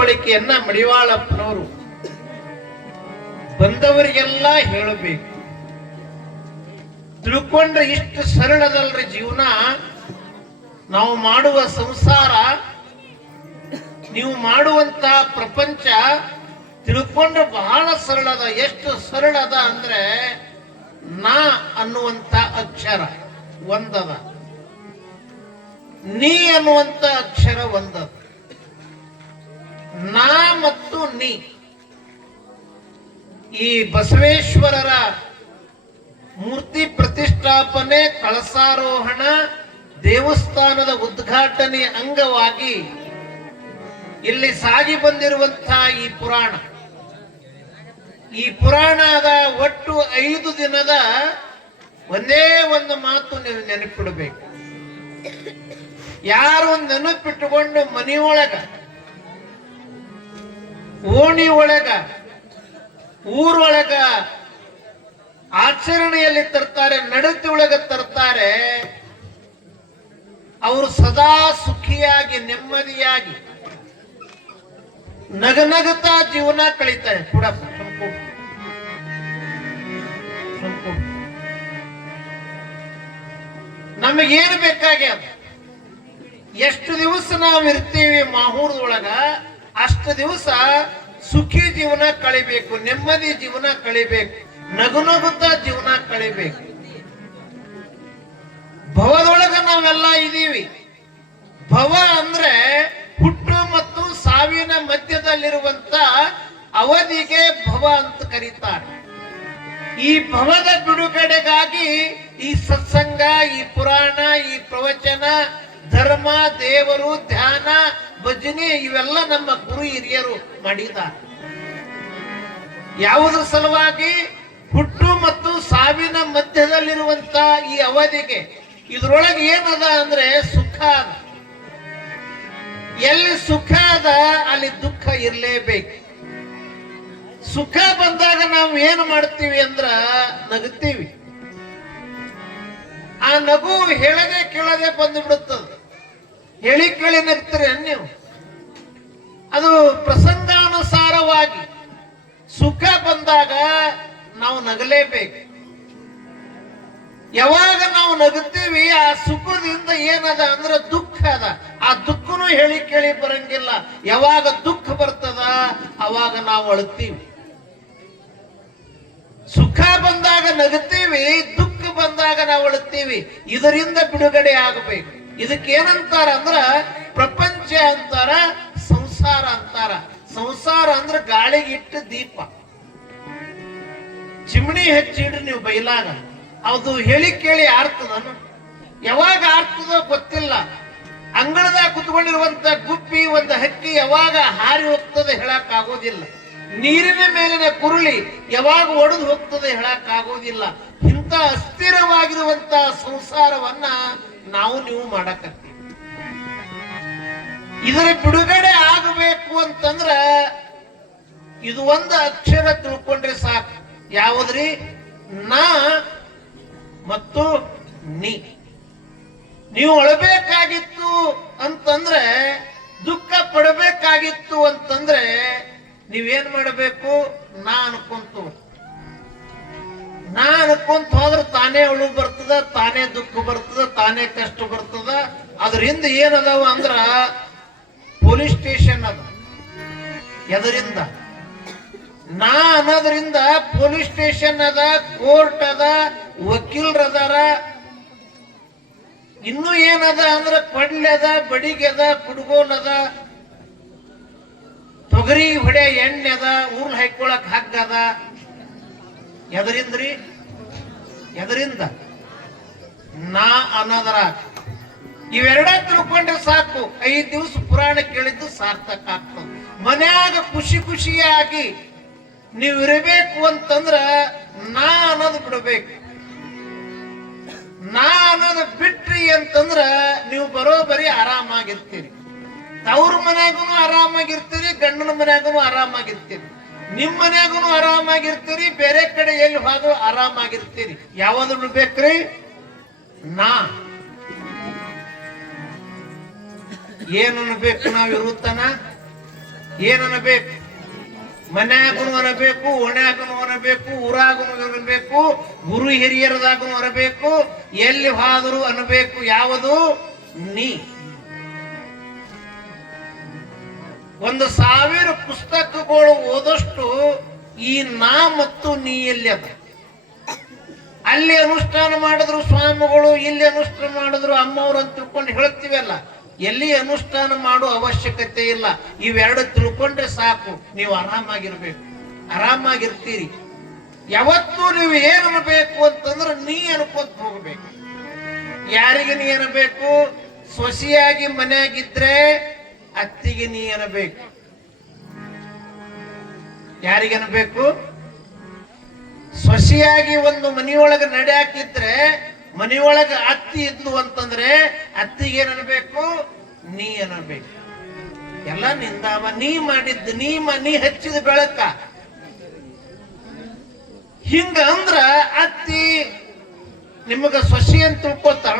ತಿಳುವಳಿಕೆಯನ್ನ ಮಡಿವಾಳಪ್ಪನವರು ಬಂದವರಿಗೆಲ್ಲ ಹೇಳಬೇಕು. ತಿಳ್ಕೊಂಡ್ರೆ ಇಷ್ಟು ಸರಳದಲ್ರಿ ಜೀವನ. ನಾವು ಮಾಡುವ ಸಂಸಾರ, ನೀವು ಮಾಡುವಂತ ಪ್ರಪಂಚ ತಿಳ್ಕೊಂಡ್ರೆ ಬಹಳ ಸರಳದ. ಎಷ್ಟು ಸರಳದ ಅಂದ್ರೆ ನಾ ಅನ್ನುವಂತ ಅಕ್ಷರ ಒಂದದ, ನೀ ಅನ್ನುವಂತ ಅಕ್ಷರ ಒಂದದ. ನಾ ಮತ್ತು ನೀ. ಈ ಬಸವೇಶ್ವರರ ಮೂರ್ತಿ ಪ್ರತಿಷ್ಠಾಪನೆ, ಕಳಸಾರೋಹಣ, ದೇವಸ್ಥಾನದ ಉದ್ಘಾಟನೆ ಅಂಗವಾಗಿ ಇಲ್ಲಿ ಸಾಗಿ ಬಂದಿರುವಂತಹ ಈ ಪುರಾಣದ ಒಟ್ಟು 5 ದಿನದ ಒಂದೇ ಒಂದು ಮಾತು ನೀವು ನೆನಪಿಡಬೇಕು. ಯಾರು ನೆನಪಿಟ್ಟುಕೊಂಡು ಮನೆಯೊಳಗ, ಓಣಿ ಒಳಗ, ಊರೊಳಗ ಆಚರಣೆಯಲ್ಲಿ ತರ್ತಾರೆ, ನಡತೆ ಒಳಗ ತರ್ತಾರೆ, ಅವರು ಸದಾ ಸುಖಿಯಾಗಿ ನೆಮ್ಮದಿಯಾಗಿ ನಗನಗತಾ ಜೀವನ ಕಳೀತಾರೆ. ಕೂಡ ನಮಗೇನು ಬೇಕಾಗ್ಯದ, ಎಷ್ಟು ದಿವಸ ನಾವು ಇರ್ತೀವಿ ಮಾಹೂರದೊಳಗ ಅಷ್ಟು ದಿವಸ ಸುಖಿ ಜೀವನ ಕಳಿಬೇಕು, ನೆಮ್ಮದಿ ಜೀವನ ಕಳಿಬೇಕು, ನಗುನಗುತ್ತಾ ಜೀವನ ಕಳಿಬೇಕು. ಭವದೊಳಗ ನಾವೆಲ್ಲ ಇದೀವಿ. ಭವ ಅಂದ್ರೆ ಹುಟ್ಟು ಮತ್ತು ಸಾವಿನ ಮಧ್ಯದಲ್ಲಿರುವಂತ ಅವಧಿಗೆ ಭವ ಅಂತ ಕರೀತಾರೆ. ಈ ಭವದ ಬಿಡುಗಡೆಗಾಗಿ ಈ ಸತ್ಸಂಗ, ಈ ಪುರಾಣ, ಈ ಪ್ರವಚನ, ಧರ್ಮ, ದೇವರು, ಧ್ಯಾನ, ಭಜನೆ ಇವೆಲ್ಲ ನಮ್ಮ ಗುರು ಹಿರಿಯರು ಮಾಡಿದ್ದಾರೆ. ಯಾವುದ್ರ ಸಲುವಾಗಿ? ಹುಟ್ಟು ಮತ್ತು ಸಾವಿನ ಮಧ್ಯದಲ್ಲಿರುವಂತ ಈ ಅವಧಿಗೆ. ಇದ್ರೊಳಗೆ ಏನದ ಅಂದ್ರೆ ಸುಖ ಅದ. ಎಲ್ಲಿ ಸುಖ ಅದ ಅಲ್ಲಿ ದುಃಖ ಇರಲೇಬೇಕು. ಸುಖ ಬಂದಾಗ ನಾವು ಏನು ಮಾಡ್ತೀವಿ ಅಂದ್ರ ನಗುತ್ತೀವಿ. ಆ ನಗು ಹೇಳದೆ ಕೇಳದೆ ಬಂದು ಬಿಡುತ್ತದ. ಹೇಳಿ ಕೇಳಿ ನಗ್ತೀರಿ ನೀವು. ಅದು ಪ್ರಸಂಗಾನುಸಾರವಾಗಿ ಸುಖ ಬಂದಾಗ ನಾವು ನಗಲೇಬೇಕು. ಯಾವಾಗ ನಾವು ನಗುತ್ತೀವಿ ಆ ಸುಖದಿಂದ ಏನದ ಅಂದ್ರೆ ದುಃಖ ಅದ. ಆ ದುಃಖನು ಹೇಳಿ ಕೇಳಿ ಬರಂಗಿಲ್ಲ. ಯಾವಾಗ ದುಃಖ ಬರ್ತದ ಅವಾಗ ನಾವು ಅಳುತ್ತೀವಿ. ಸುಖ ಬಂದಾಗ ನಗುತ್ತೀವಿ, ದುಃಖ ಬಂದಾಗ ನಾವು ಅಳುತ್ತೀವಿ. ಇದರಿಂದ ಬಿಡುಗಡೆ ಆಗಬೇಕು. ಇದಕ್ಕೇನಂತಾರ ಅಂದ್ರ ಪ್ರಪಂಚ ಅಂತಾರ, ಸಂಸಾರ ಅಂತಾರ. ಸಂಸಾರ ಅಂದ್ರೆ ಗಾಳಿಗಿಟ್ಟು ದೀಪ. ಚಿಮಣಿ ಹಚ್ಚಿಡ್ರಿ ನೀವು ಬೈಲಾಗ, ಅದು ಹೇಳಿ ಕೇಳಿ ಆರ್ತದನು? ಯಾವಾಗ ಆರ್ತದೋ ಗೊತ್ತಿಲ್ಲ. ಅಂಗಳದಾಗ ಕುತ್ಕೊಂಡಿರುವಂತ ಗುಬ್ಬಿ, ಒಂದು ಹಕ್ಕಿ ಯಾವಾಗ ಹಾರಿ ಹೋಗ್ತದೆ ಹೇಳಕ್ ಆಗೋದಿಲ್ಲ. ನೀರಿನ ಮೇಲಿನ ಕುರುಳಿ ಯಾವಾಗ ಒಡೆದು ಹೋಗ್ತದೆ ಹೇಳಕ್ ಆಗೋದಿಲ್ಲ. ಇಂಥ ಅಸ್ಥಿರವಾಗಿರುವಂತ ಸಂಸಾರವನ್ನ ನಾವು ನೀವು ಮಾಡಕತ್ತೀವಿ. ಇದರ ಬಿಡುಗಡೆ ಆಗಬೇಕು ಅಂತಂದ್ರ ಇದು ಒಂದು ಅಕ್ಷರ ತಿಳ್ಕೊಂಡ್ರೆ ಸಾಕು. ಯಾವುದ್ರಿ? ನಾ ಮತ್ತು ನೀ. ನೀವು ಅಳಬೇಕಾಗಿತ್ತು ಅಂತಂದ್ರೆ, ದುಃಖ ಪಡಬೇಕಾಗಿತ್ತು ಅಂತಂದ್ರೆ ನೀವೇನ್ ಮಾಡಬೇಕು? ನಾ ಅನ್ಕೊಂತ ಹೋದ್ರೆ ತಾನೇ ಅಳು ಬರ್ತದ, ತಾನೇ ದುಃಖ ಬರ್ತದ, ತಾನೇ ಕಷ್ಟ ಬರ್ತದ. ಅದರಿಂದ ಏನದಾವ ಅಂದ್ರ ಪೊಲೀಸ್ ಸ್ಟೇಷನ್ ಅದ. ಎದರಿಂದ? ನಾ ಅನ್ನೋದ್ರಿಂದ ಪೊಲೀಸ್ ಸ್ಟೇಷನ್ ಅದ, ಕೋರ್ಟ್ ಅದ, ವಕೀಲರದಾರ. ಇನ್ನೂ ಏನದ ಅಂದ್ರೆ ಪಡ್ಲದ, ಬಡಿಗೆದ, ಕುಡ್ಗೋಲದ, ತೊಗರಿ ಹೊಡೆ ಎಣ್ಣೆ ಅದ, ಊರ್ಲ್ ಹಾಕೊಳಕ್ ಹಗ್ಗದ. ಎದರಿಂದ್ರಿ? ಎದರಿಂದ? ನಾ ಅನ್ನೋದರ. ಇವೆರಡ ತಿಳ್ಕೊಂಡ್ರೆ ಸಾಕು. 5 ದಿವಸ ಪುರಾಣ ಕೇಳಿದ್ದು ಸಾರ್ಥಕ ಆಗ್ತದೆ. ಮನ್ಯಾಗ ಖುಷಿ ಖುಷಿಯಾಗಿ ನೀವು ಇರಬೇಕು ಅಂತಂದ್ರ ನಾ ಅನ್ನೋದು ಬಿಡಬೇಕು. ನಾ ಅನ್ನೋದು ಬಿಟ್ರಿ ಅಂತಂದ್ರ ನೀವು ಬರೋಬರಿ ಆರಾಮಾಗಿರ್ತೀರಿ. ತವ್ರ ಮನ್ಯಾಗೂ ಆರಾಮಾಗಿರ್ತೀರಿ, ಗಂಡನ ಮನ್ಯಾಗೂ ಆರಾಮಾಗಿರ್ತೀರಿ, ನಿಮ್ ಮನ್ಯಾಗೂ ಆರಾಮಾಗಿರ್ತೀರಿ, ಬೇರೆ ಕಡೆ ಎಲ್ಲಿ ಹೋದ್ರು ಆರಾಮಾಗಿರ್ತೀರಿ. ಯಾವ್ದು ಬಿಡ್ಬೇಕ್ರಿ? ನಾ. ಏನು ಅನ್ಬೇಕು ನಾವು ಇರುತ್ತಾನ? ಏನನ್ನಬೇಕು? ಮನ್ಯಾಗನು ಅನ್ನಬೇಕು, ಓಣ್ಯಾಗನು ಅನ್ನಬೇಕು, ಊರಾಗನು ಅನ್ನಬೇಕು, ಗುರು ಹಿರಿಯರದಾಗನು ಅನ್ನಬೇಕು, ಎಲ್ಲಿ ಹೋದರು ಅನ್ನಬೇಕು. ಯಾವುದು? ನೀ. 1000 ಪುಸ್ತಕಗಳು ಓದಷ್ಟು ಈ ನಾ ಮತ್ತು ನೀ ಎಲ್ಲಿ ಅದ. ಅಲ್ಲಿ ಅನುಷ್ಠಾನ ಮಾಡಿದ್ರು ಸ್ವಾಮಿಗಳು, ಇಲ್ಲಿ ಅನುಷ್ಠಾನ ಮಾಡಿದ್ರು ಅಮ್ಮವ್ರು ಅಂತ ತಿಳ್ಕೊಂಡು ಹೇಳ್ತೀವಲ್ಲ, ಎಲ್ಲಿ ಅನುಷ್ಠಾನ ಮಾಡೋ ಅವಶ್ಯಕತೆ ಇಲ್ಲ. ಇವೆರಡು ತಿಳ್ಕೊಂಡ್ರೆ ಸಾಕು, ನೀವು ಆರಾಮಾಗಿರ್ಬೇಕು, ಆರಾಮಾಗಿರ್ತೀರಿ. ಯಾವತ್ತೂ ನೀವು ಏನ್ ಅನ್ಬೇಕು ಅಂತಂದ್ರೆ ನೀ ಅನ್ಕೊಂತ ಹೋಗ್ಬೇಕು. ಯಾರಿಗೆ ನೀ ಅನ್ನಬೇಕು? ಸೊಸೆಯಾಗಿ ಮನೆಯಾಗಿದ್ರೆ ಅತ್ತಿಗೆ ನೀ ಅನ್ನಬೇಕು. ಯಾರಿಗೆ ಅನ್ನಬೇಕು? ಸೊಸೆಯಾಗಿ ಒಂದು ಮನೆಯೊಳಗೆ ನಡೆಯಾಕಿದ್ರೆ, ಮನೆಯೊಳಗೆ ಅತ್ತಿ ಇದ್ಲು ಅಂತಂದ್ರೆ ಅತ್ತಿಗೆ ಏನನ್ಬೇಕು? ನೀ ಅನ್ನಬೇಕು. ಎಲ್ಲ ನಿಂದಾವ. ನೀ ಮಾಡಿದ್ದು, ನೀ ಹಚ್ಚಿದ ಬೆಳಕ. ಹಿಂಗ ಅಂದ್ರ ಅತ್ತಿ ನಿಮಗ ಸೊಸಿ ಅಂತ ತಿಳ್ಕೊತಾಳ,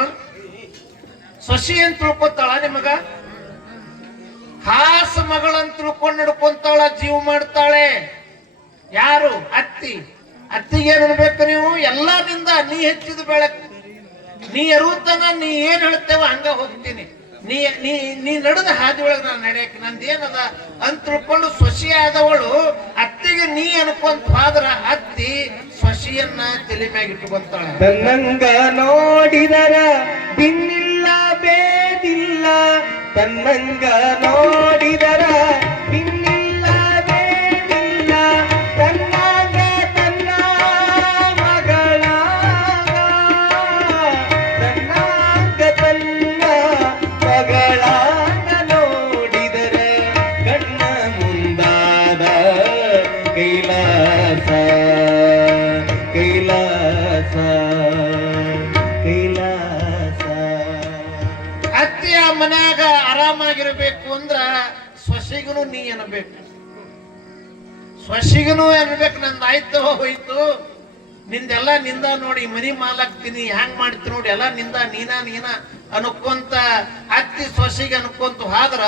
ಸೊಸಿ ಅಂತ ತಿಳ್ಕೊತಾಳ. ನಿಮಗ ಖಾಸ ಮಗಳಂತ ತಿಳ್ಕೊಂಡು ನಡ್ಕೊಂತಾಳ, ಜೀವ ಮಾಡ್ತಾಳೆ. ಯಾರು? ಅತ್ತಿ. ಅತ್ತಿಗೆ ಏನ್ ಅನ್ಬೇಕು ನೀವು? ಎಲ್ಲಾ ನಿಂದ. ನೀ ಹೆಚ್ಚಿದ ಬೆಳಕು, ನೀ ಎರುತನ, ನೀ ಏನ್ ಹೇಳ್ತೇವ ಹಂಗ ಹೋಗ್ತೀನಿ. ನೀ ನೀ ನೀ ನಡೆದ ಹಾದಿ ಒಳಗೆ ನಾನು ನಡೆಯಕ್ಕೆ ನಂದೇನದ ಅಂತ ತಿಳ್ಕೊಂಡು ಸೊಸಿ ಆದವಳು ಅತ್ತಿಗೆ ನೀ ಅನ್ಕೊಂತ ಹೋದ್ರ ಅತ್ತಿ ಸೊಸಿಯನ್ನ ತಲೆ ಮ್ಯಾಗ ಇಟ್ಕೊಂತಾಳೆ. ತನ್ನಂಗ ನೋಡಿದರ ಬಿನ್ನಿಲ್ಲ ಬೇದಿಲ್ಲ, ತನ್ನಂಗ ನೋಡಿದರ ಬಿನ್ನಿಲ್ಲ ಬೇದಿಲ್ಲ, ತನ್ನಾಗ ತನ್ನ ಮಗಳ, ತನ್ನಾಗ ತನ್ನ ಮಗಳಾಗ ನೋಡಿದರೆ ಕಣ್ಣ ಮುಂದಾದ ಕೈಲಾಸ, ಕೈಲಾಸ, ಕೈಲಾಸ. ಅತ್ತಿಯ ಮನ್ಯಾಗ ಆರಾಮಾಗಿರ್ಬೇಕು ಅಂದ್ರ ಸೊಸಿಗನು ನೀ ಅನ್ನಬೇಕು. ಸೊಸಿಗನು ಅನ್ಬೇಕು, ನಂದು ಆಯ್ತು ಹೋಯ್ತು, ನಿಂದೆಲ್ಲ ನಿಂದ ನೋಡಿ, ಮನಿ ಮಾಲಾಕ್ತೀನಿ, ಹ್ಯಾಂಗ್ ಮಾಡ್ತೀನಿ ನೋಡಿ, ಎಲ್ಲ ನಿಂದ, ನೀನ ಅನ್ಕೊಂತ ಅತ್ತಿ ಸೊಸಿಗೆ ಅನ್ಕೊಂತ ಹೋದ್ರ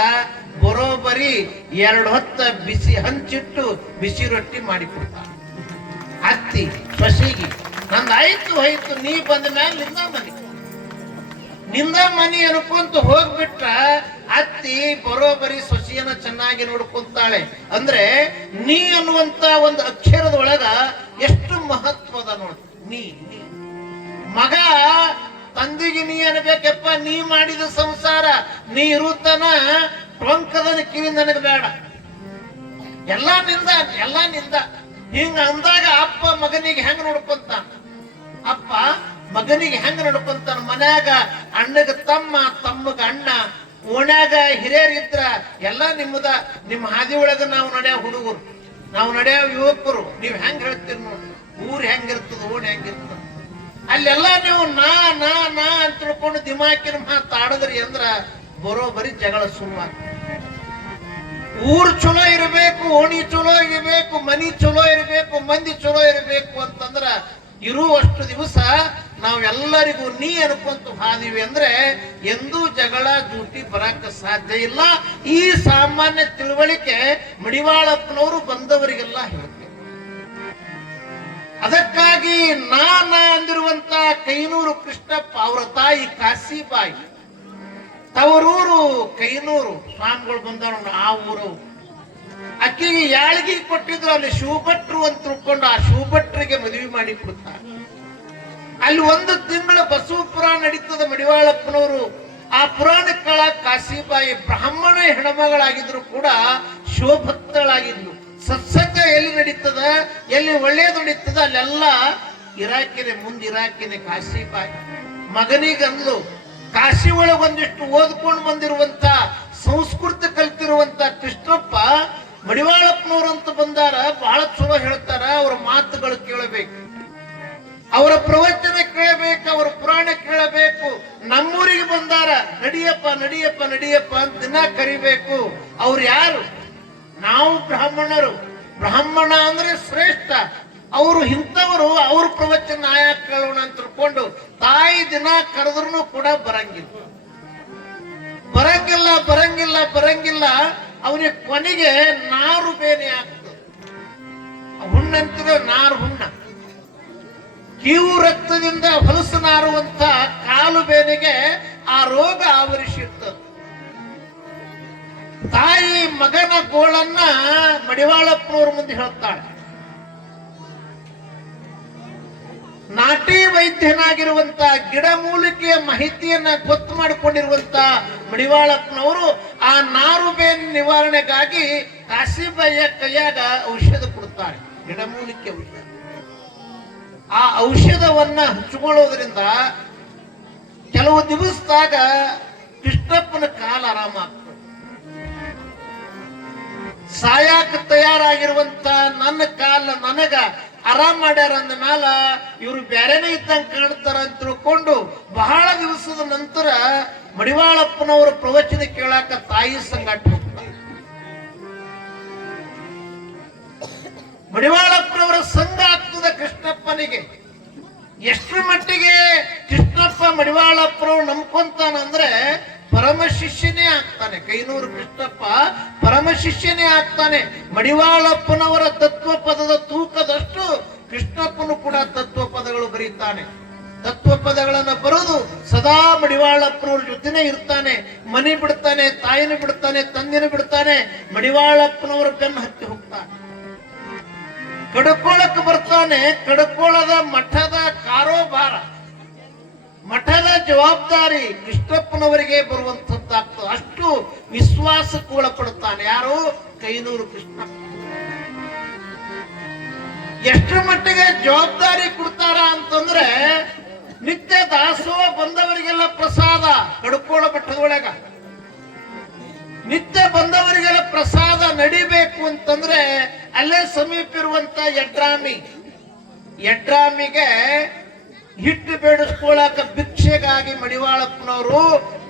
ಬರೋಬರಿ 2 ಹೊತ್ತ ಬಿಸಿ ಹಂಚಿಟ್ಟು ಬಿಸಿ ರೊಟ್ಟಿ ಮಾಡಿಕೊಡ್ತಾಳ ಅತ್ತಿ ಸೊಸಿಗೆ. ನಂದು ಆಯ್ತು ಹೋಯ್ತು, ನೀ ಬಂದ ಮ್ಯಾಲ ನಿಂದ ಮನಿ ಅನ್ಕೊಂತ ಹೋಗ್ಬಿಟ್ಟ ಅತ್ತಿ ಬರೋಬರಿ ಸೊಸಿಯನ್ನ ಚೆನ್ನಾಗಿ ನೋಡ್ಕೊಂತಾಳೆ. ಅಂದ್ರೆ ನೀ ಅನ್ನುವಂತ ಒಂದು ಅಕ್ಷರದೊಳಗ ಎಷ್ಟು ಮಹತ್ವದ ನೋಡ್. ನೀ ಮಗ ತಂದಿಗೆ ನೀ ಅನ್ಬೇಕಪ್ಪ, ನೀ ಮಾಡಿದ ಸಂಸಾರ ನೀ ಇರುತ್ತನ ಟೊಂಕದನ ಕಿವಿ ನನಗೆ ಬೇಡ, ಎಲ್ಲಾ ನಿಂದ, ಎಲ್ಲಾ ನಿಂದ. ಹಿಂಗ ಅಂದಾಗ ಅಪ್ಪ ಮಗನಿಗೆ ಹೆಂಗ ನೋಡ್ಕೊಂತಾನ? ಅಪ್ಪ ಮಗನಿಗೆ ಹೆಂಗ ನಡ್ಕೊಂತಾನ? ಮನ್ಯಾಗ ಅಣ್ಣಗ ತಮ್ಮ, ತಮ್ಮಗ ಅಣ್ಣ, ಓಣ್ಯಾಗ ಹಿರಿಯರಿದ್ರ ಎಲ್ಲ ನಿಮ್ಮದ. ನಿಮ್ಮ ಹಾದಿ ಒಳಗ ನಾವು ನಡೆಯೋ ಹುಡುಗರು, ನಾವು ನಡೆಯೋ ಯುವಕರು, ನೀವ್ ಹೆಂಗ್ ಹೇಳ್ತೀರಿ ನೋಡಿ. ಊರ್ ಹೆಂಗಿರ್ತದ, ಓಣಿ ಹೆಂಗಿರ್ತದ, ಅಲ್ಲೆಲ್ಲ ನೀವು ನಾ ನಾ ನಾ ಅಂತ ತಿಳ್ಕೊಂಡು ದಿಮಾಕಿನ ಮಾತಾಡಿದ್ರಿ ಅಂದ್ರ ಬರೋಬರಿ ಜಗಳ ಸುಮ್ಮ. ಊರ್ ಚಲೋ ಇರಬೇಕು, ಓಣಿ ಚಲೋ ಇರಬೇಕು, ಮನಿ ಚಲೋ ಇರಬೇಕು, ಮಂದಿ ಚಲೋ ಇರಬೇಕು ಅಂತಂದ್ರ ಇರುವಷ್ಟು ದಿವಸ ನಾವೆಲ್ಲರಿಗೂ ನೀ ಅನ್ಕೊಂತ ಹಾದಿವಿ ಅಂದ್ರೆ ಎಂದೂ ಜಗಳ ಜೂಟಿ ಬರಕ ಸಾಧ್ಯ ಇಲ್ಲ. ಈ ಸಾಮಾನ್ಯ ತಿಳುವಳಿಕೆ ಮಡಿವಾಳಪ್ಪನವರು ಬಂದವರಿಗೆಲ್ಲ ಹೇಳ್ತಾರೆ. ಅದಕ್ಕಾಗಿ ನಾ ಅಂದಿರುವಂತ ಕೈನೂರು ಕೃಷ್ಣಪ್ಪ ಅವರ ತಾಯಿ ಕಾಶಿಬಾಯಿ, ತವರೂರು ಕೈನೂರು, ಸ್ವಾಮಿಗಳು ಬಂದವರು ಆ ಊರು. ಅಕ್ಕಿಗೆ ಯಾಳಿಗೆ ಕೊಟ್ಟಿದ್ರು, ಅಲ್ಲಿ ಶಿವಭಟ್ರು ಅಂತ ತಿಳ್ಕೊಂಡು ಆ ಶಿವಭಟ್ರಿಗೆ ಮದುವೆ ಮಾಡಿ ಕೊಡ್ತಾರೆ. ಅಲ್ಲಿ 1 ತಿಂಗಳ ಬಸವ ಪುರಾಣ ನಡೀತದ ಮಡಿವಾಳಪ್ಪನವರು. ಆ ಪುರಾಣಕ್ಕಳ ಕಾಶಿಬಾಯಿ ಬ್ರಾಹ್ಮಣ ಹೆಣ್ಮಗಳಾಗಿದ್ರು ಕೂಡ ಶಿವಭಕ್ತಳಾಗಿದ್ಲು. ಸತ್ಸಂಗ ಎಲ್ಲಿ ನಡೀತದ, ಎಲ್ಲಿ ಒಳ್ಳೇದು ನಡೀತದ ಅಲ್ಲೆಲ್ಲ ಇರಾಕಿನೆ, ಮುಂದಿರಾಕಿನೆ ಕಾಶಿಬಾಯಿ. ಮಗನಿಗಂದ್ಲು, ಕಾಶಿ ಒಳಗೆ ಒಂದಿಷ್ಟು ಓದ್ಕೊಂಡು ಬಂದಿರುವಂತ ಸಂಸ್ಕೃತಿ ಕಲ್ತಿರುವಂತ ಕೃಷ್ಣಪ್ಪ ಮಡಿವಾಳಪ್ಪನವ್ರು ಅಂತ ಬಂದಾರ, ಬಹಳ ಚಲೋ ಹೇಳ್ತಾರ, ಅವ್ರ ಮಾತುಗಳು ಕೇಳಬೇಕು, ಅವರ ಪ್ರವಚನ ಕೇಳಬೇಕು, ಅವರ ಪುರಾಣ ಕೇಳಬೇಕು. ನಮ್ಮೂರಿಗೆ ಬಂದಾರ, ನಡಿಯಪ್ಪ ನಡಿಯಪ್ಪ ನಡಿಯಪ್ಪ ಅಂತ ದಿನ ಕರಿಬೇಕು. ಅವ್ರು ಯಾರು? ನಾವು ಬ್ರಾಹ್ಮಣರು. ಬ್ರಾಹ್ಮಣ ಅಂದ್ರೆ ಶ್ರೇಷ್ಠ. ಅವರು ಇಂಥವರು, ಅವ್ರ ಪ್ರವಚನ ಆಯಾ ಕೇಳೋಣ ಅಂತ ತಿಳ್ಕೊಂಡು ತಾಯಿ ದಿನ ಕರೆದ್ರು ಕೂಡ ಬರಂಗಿಲ್ಲ, ಬರಂಗಿಲ್ಲ, ಬರಂಗಿಲ್ಲ, ಬರಂಗಿಲ್ಲ. ಅವನಿಗೆ ಕೊನೆಗೆ ನಾರು ಬೇನೆ ಆಗ್ತದೆ. ಹುಣ್ಣಂತಿದ್ರೆ ನಾರು ಹುಣ್ಣ. ಕೀವು ರಕ್ತದಿಂದ ಹೊಲಸು ನಾರುವಂತ ಕಾಲು ಬೇನೆಗೆ ಆ ರೋಗ ಆವರಿಸಿರ್ತದೆ. ತಾಯಿ ಮಗನ ಗೋಳನ್ನ ಮಡಿವಾಳಪ್ಪನವ್ರ ಮುಂದೆ ಹೇಳ್ತಾಳೆ. ನಾಟಿ ವೈದ್ಯನಾಗಿರುವಂತ ಗಿಡಮೂಲಿಕೆಯ ಮಾಹಿತಿಯನ್ನ ಗೊತ್ತು ಮಾಡಿಕೊಂಡಿರುವಂತ ಮಡಿವಾಳಪ್ಪನವರು ಆ ನಾರು ಬೇನ್ ನಿವಾರಣೆಗಾಗಿ ಕಾಶಿಬಾಯಿಯ ಕೈಯಾಗ ಔಷಧ ಕೊಡ್ತಾರೆ. ಗಿಡಮೂಲಿಕೆ ಔಷಧ. ಆ ಔಷಧವನ್ನ ಹಚ್ಕೊಳ್ಳೋದ್ರಿಂದ ಕೆಲವು ದಿವಸದಾಗ ಕೃಷ್ಣಪ್ಪನ ಕಾಲ ಆರಾಮಾಗ್ತದೆ. ಸಾಯಾಕ ತಯಾರಾಗಿರುವಂತ ನನ್ನ ಕಾಲ ನನಗ ಆರಾಮ್ ಮಾಡ್ಯಾರ ಅಂದ ಮ್ಯಾಲ ಇವ್ರು ಬ್ಯಾರೇನೆ ಇದ್ದಂಗೆ ಕಾಣ್ತಾರ ಅಂತ ತಿಳ್ಕೊಂಡು ಬಹಳ ದಿವಸದ ನಂತರ ಮಡಿವಾಳಪ್ಪನವರ ಪ್ರವಚನ ಕೇಳಾಕ ತಾಯಿ ಸಂಗಾಟ ಹೋಗ್ತಾರೆ. ಮಡಿವಾಳಪ್ಪನವರ ಸಂಘ ಆಗ್ತದ ಕೃಷ್ಣಪ್ಪನಿಗೆ. ಎಷ್ಟರ ಮಟ್ಟಿಗೆ ಕೃಷ್ಣಪ್ಪ ಮಡಿವಾಳಪ್ಪನವ್ರು ನಂಬ್ಕೊಂತಾನಂದ್ರೆ ಪರಮ ಶಿಷ್ಯನೇ ಆಗ್ತಾನೆ. ಕೈನೂರು ಕೃಷ್ಣಪ್ಪ ಪರಮ ಶಿಷ್ಯನೇ ಆಗ್ತಾನೆ. ಮಡಿವಾಳಪ್ಪನವರ ತತ್ವ ಪದದ ತೂಕದಷ್ಟು ಕೃಷ್ಣಪ್ಪನು ಕೂಡ ತತ್ವ ಪದಗಳು ಬರೀತಾನೆ. ತತ್ವ ಪದಗಳನ್ನ ಬರೋದು ಸದಾ ಮಡಿವಾಳಪ್ಪನವ್ರ ಜೊತೆನೆ ಇರ್ತಾನೆ. ಮನೆ ಬಿಡ್ತಾನೆ, ತಾಯಿನ ಬಿಡ್ತಾನೆ, ತಂದೆನ ಬಿಡ್ತಾನೆ. ಮಡಿವಾಳಪ್ಪನವರ ಬೆನ್ನು ಹತ್ತಿ ಹೋಗ್ತಾನೆ. ಕಡ್ಕೋಳಕ್ಕೆ ಬರ್ತಾನೆ. ಕಡ್ಕೋಳದ ಮಠದ ಕಾರೋಬಾರ, ಮಠದ ಜವಾಬ್ದಾರಿ ಕೃಷ್ಣಪ್ಪನವರಿಗೆ ಬರುವಂತದ್ದಾಗ್ತದೆ. ಅಷ್ಟು ವಿಶ್ವಾಸಕ್ಕೆ ಒಳಪಡುತ್ತಾನೆ. ಯಾರು? ಕೈನೂರು ಕೃಷ್ಣಪ್ಪ. ಎಷ್ಟು ಮಟ್ಟಿಗೆ ಜವಾಬ್ದಾರಿ ಕೊಡ್ತಾರ ಅಂತಂದ್ರೆ ನಿತ್ಯ ದಾಸೋಹ ಬಂದವರಿಗೆಲ್ಲ ಪ್ರಸಾದ. ಕಡ್ಕೋಳ ಮಠದೊಳಗ ನಿತ್ಯ ಬಂದವರಿಗೆಲ್ಲ ಪ್ರಸಾದ ನಡಿಬೇಕು ಅಂತಂದ್ರೆ ಅಲ್ಲೇ ಸಮೀಪ ಇರುವಂತ ಯಡ್ರಾಮಿಗೆ ಹಿಟ್ಟು ಬೇಡಿಸ್ಕೊಳ್ಳಾಕ ಭಿಕ್ಷೆಗಾಗಿ ಮಡಿವಾಳಪ್ಪನವರು